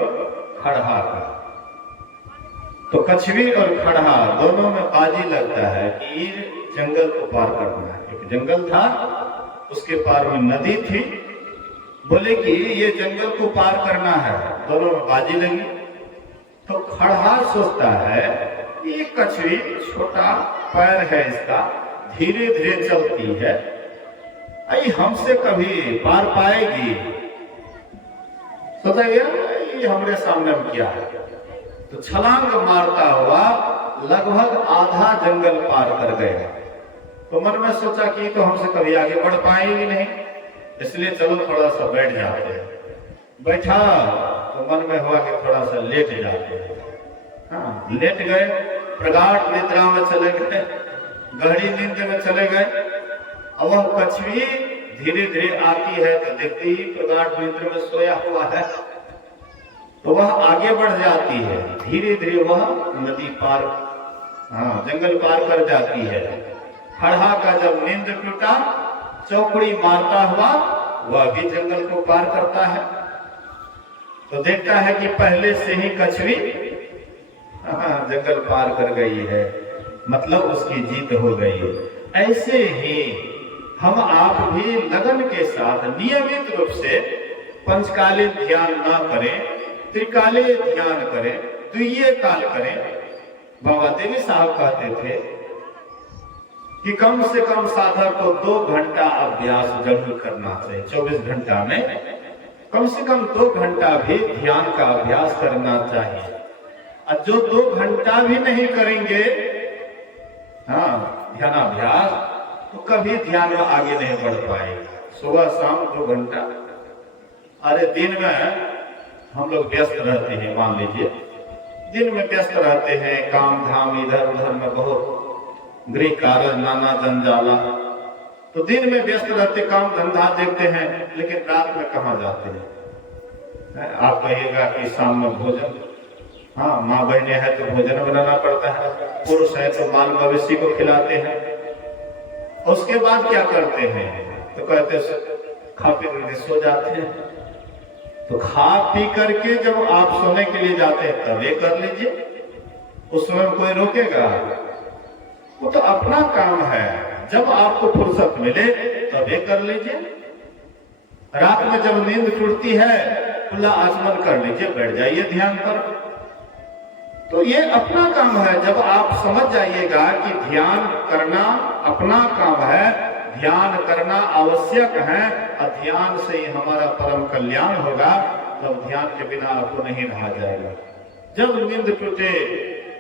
खड़हा का। तो कछवी और खड़हा दोनों में बाजी लगता है कि जंगल को पार करना है। एक जंगल था, उसके पार में नदी थी। बोले कि ये जंगल को पार करना है, दोनों में बाजी लगी। तो खड़हा सोचता है ये कछवी छोटा पैर है इसका, धीरे धीरे चलती है, आई हमसे कभी पार पाएगी। सोचा ये हमरे सामने में क्या है। तो छलांग मारता हुआ लगभग आधा जंगल पार कर गया। तो मन में सोचा कि तो हमसे कभी आगे बढ़ पाएंगे नहीं, इसलिए चलो थोड़ा सा बैठ जाते हैं। बैठा तो मन में हुआ कि थोड़ा सा लेट जाते हैं। हाँ लेट गए, प्रगाढ़ निद्रा में चले गए, गहरी नींद में चले गए। अब वह कछवी धीरे धीरे आती है तो देखती ही प्रगाढ़ नींद में सोया हुआ है, तो वह आगे बढ़ जाती है। धीरे धीरे वह नदी पार, हाँ जंगल पार कर जाती है। खड़हा का जब नींद टूटा, चौकड़ी मारता हुआ वह भी जंगल को पार करता है। तो देखता है कि पहले से ही कछवी जंगल पार कर गई है, मतलब उसकी जीत हो गई। ऐसे ही हम आप भी लगन के साथ नियमित रूप से पंचकालीन ध्यान ना करें, त्रिकालीन ध्यान करें, द्वितीय काल करें। बाबा देवी साहब कहते थे कि कम से कम साधक को 2 घंटा अभ्यास जरूर करना चाहिए। 24 घंटा में कम से कम 2 घंटा भी ध्यान का अभ्यास करना चाहिए। और जो 2 घंटा भी नहीं करेंगे हाँ ध्यानाभ्यास, तो कभी ध्यान में आगे नहीं बढ़ पाएगा। सुबह शाम 2 घंटा। अरे दिन में हम लोग व्यस्त रहते हैं, मान लीजिए दिन में व्यस्त रहते हैं, काम धाम इधर उधर में बहुत गृह कार्य नाना जंजाला, तो दिन में व्यस्त रहते, काम धंधा देखते हैं, लेकिन रात में कहाँ जाते हैं। आप कहिएगा कि शाम में भोजन, हाँ माँ बहने हैं तो भोजन बनाना पड़ता है, पुरुष है तो बाल मवेशी को खिलाते हैं। उसके बाद क्या करते हैं, तो कहते खा पी करके सो जाते हैं। तो खा पी करके जब आप सोने के लिए जाते हैं तब ये कर लीजिए, उस समय कोई रोकेगा? वो तो अपना काम है, जब आपको फुर्सत मिले तब ये कर लीजिए। रात में जब नींद टूटती है खुला आचमन कर लीजिए, बैठ जाइए ध्यान पर। तो ये अपना काम है। जब आप समझ जाइएगा कि ध्यान करना अपना काम है, ध्यान करना आवश्यक है, और ध्यान से ही हमारा परम कल्याण होगा, तब ध्यान के बिना आपको नहीं रहा जाएगा। जब नींद टूटे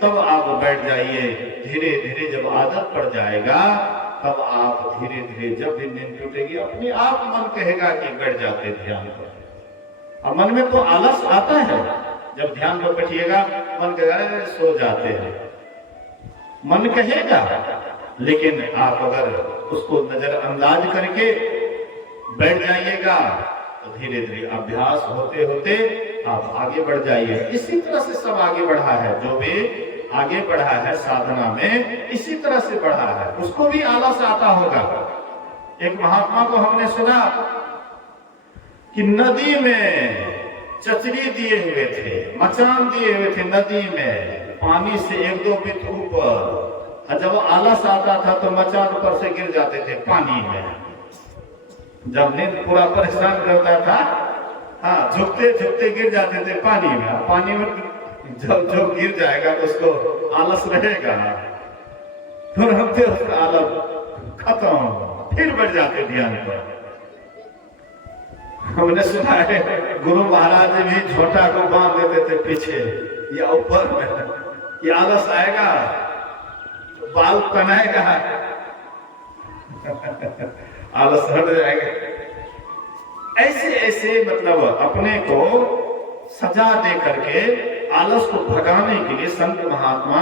तब आप बैठ जाइए। धीरे धीरे जब आदत पड़ जाएगा तब आप धीरे धीरे, जब भी नींद टूटेगी अपने आप मन कहेगा कि बैठ जाते ध्यान पर। और मन में तो आलस आता है, जब ध्यान पर बैठिएगा मन कहेगा सो जाते हैं, मन कहेगा। लेकिन आप अगर उसको नजरअंदाज करके बैठ जाइएगा तो धीरे धीरे अभ्यास होते होते आप आगे बढ़ जाइए। इसी तरह से सब आगे बढ़ा है, जो भी आगे बढ़ा है साधना में इसी तरह से बढ़ा है। उसको भी आलस आता होगा। एक महात्मा को हमने सुना कि नदी में चचरी दिए हुए थे, मचान दिए हुए थे नदी में, पानी से 1-2 फीट ऊपर। और जब आलस आता था तो मचान पर से गिर जाते थे पानी में। जब नींद पूरा परेशान करता था, हाँ, झुकते झुकते गिर जाते थे पानी में। पानी में जब जो गिर जाएगा तो उसको आलस रहेगा, तुरंत उसका आलस खत्म, फिर बढ़ जाते ध्यान पर। हमने सुना है गुरु महाराज भी छोटा को बांध देते थे पीछे या ऊपर में, कि आलस आएगा तो बाल तनाएगा, आलस हट जाएगा। ऐसे ऐसे मतलब अपने को सजा दे करके आलस को भगाने के लिए संत महात्मा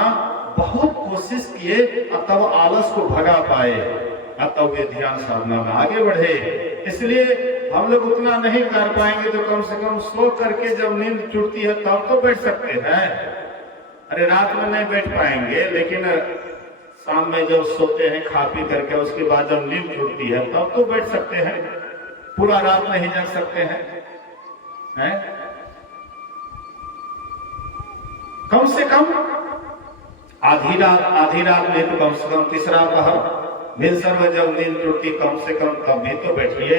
बहुत कोशिश किए, तब आलस को भगा पाए, तब वे ध्यान साधना में आगे बढ़े। इसलिए हम लोग उतना नहीं कर पाएंगे तो कम से कम सो करके जब नींद टूटती है तब तो बैठ सकते हैं। अरे रात में नहीं बैठ पाएंगे, लेकिन शाम में जब सोते हैं खा पी करके, उसके बाद जब नींद टूटती है तब तो बैठ सकते हैं। पूरा रात नहीं जग सकते हैं? कम से कम आधी रात में तो कम से कम तीसरा पहर भिनसर में जब नींद टूटती, कम से कम तब भी तो बैठिए।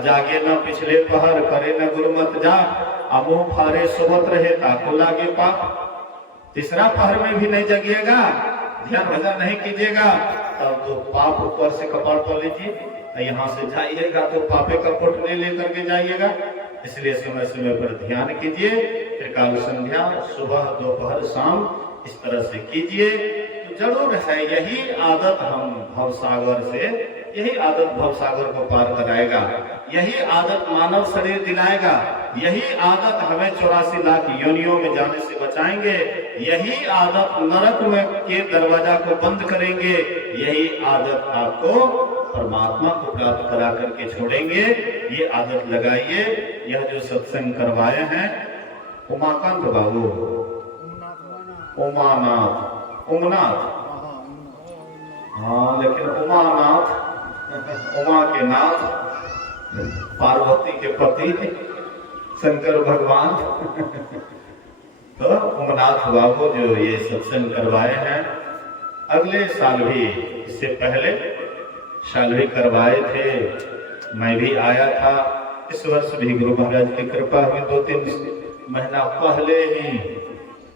जागे न पिछले पहर, करे न गुरुमत जा, मुंह फारे सोवत रहे ताको लागे पाप। तीसरा पहर में भी नहीं जगिएगा, ध्यान भजन नहीं कीजिएगा, तब तो पाप ऊपर से कपाल पर लीजिए। यहाँ से जाइएगा तो पापे का पोटली लेकर के जाइएगा। इसलिए समय समय पर ध्यान कीजिए, त्रिकाल संध्या सुबह दोपहर शाम इस तरह से कीजिए तो जरूर है यही आदत हम भवसागर से, यही आदत भवसागर को पार कराएगा, यही आदत मानव शरीर दिलाएगा, यही आदत हमें 84 लाख योनियों में जाने से बचाएंगे, यही आदत नरक में के दरवाजा को बंद करेंगे, यही आदत आपको परमात्मा को प्राप्त करा करके छोड़ेंगे। ये आदत लगाइए। यह जो सत्संग करवाए हैं उमाकांत बाबू, उमानाथ, हाँ, लेकिन उमानाथ, उमा के नाथ, पार्वती के पति शंकर भगवान, तो उमनाथ बाबू जो ये सत्संग करवाए हैं, अगले साल भी, इससे पहले साल भी करवाए थे, मैं भी आया था। इस वर्ष भी गुरु महाराज की कृपा हुई, 2-3 महीना पहले ही,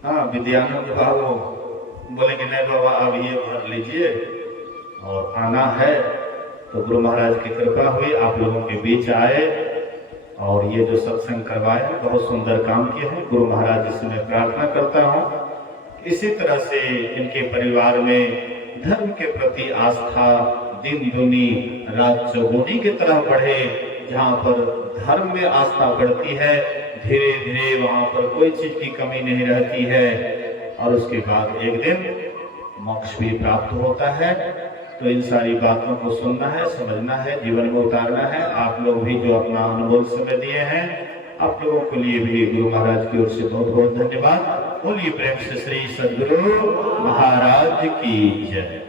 हाँ, विद्यानंद बाबू बोले कि नहीं बाबा अब ये भर लीजिए और आना है, तो गुरु महाराज की कृपा हुई, आप लोगों के बीच आए और ये जो सत्संग करवाए बहुत सुंदर काम किए हैं। गुरु महाराज जी से मैं प्रार्थना करता हूँ इसी तरह से इनके परिवार में धर्म के प्रति आस्था दिन दुनी रात चौगुनी की तरह बढ़े। जहाँ पर धर्म में आस्था बढ़ती है, धीरे धीरे वहाँ पर कोई चीज की कमी नहीं रहती है और उसके बाद एक दिन मोक्ष भी प्राप्त होता है। तो इन सारी बातों को सुनना है, समझना है, जीवन में उतारना है। आप लोग भी जो अपना अनमोल समय दिए हैं, आप लोगों के लिए भी गुरु महाराज की ओर से बहुत बहुत धन्यवाद। बोलिए प्रेम से श्री सद्गुरु महाराज की जय।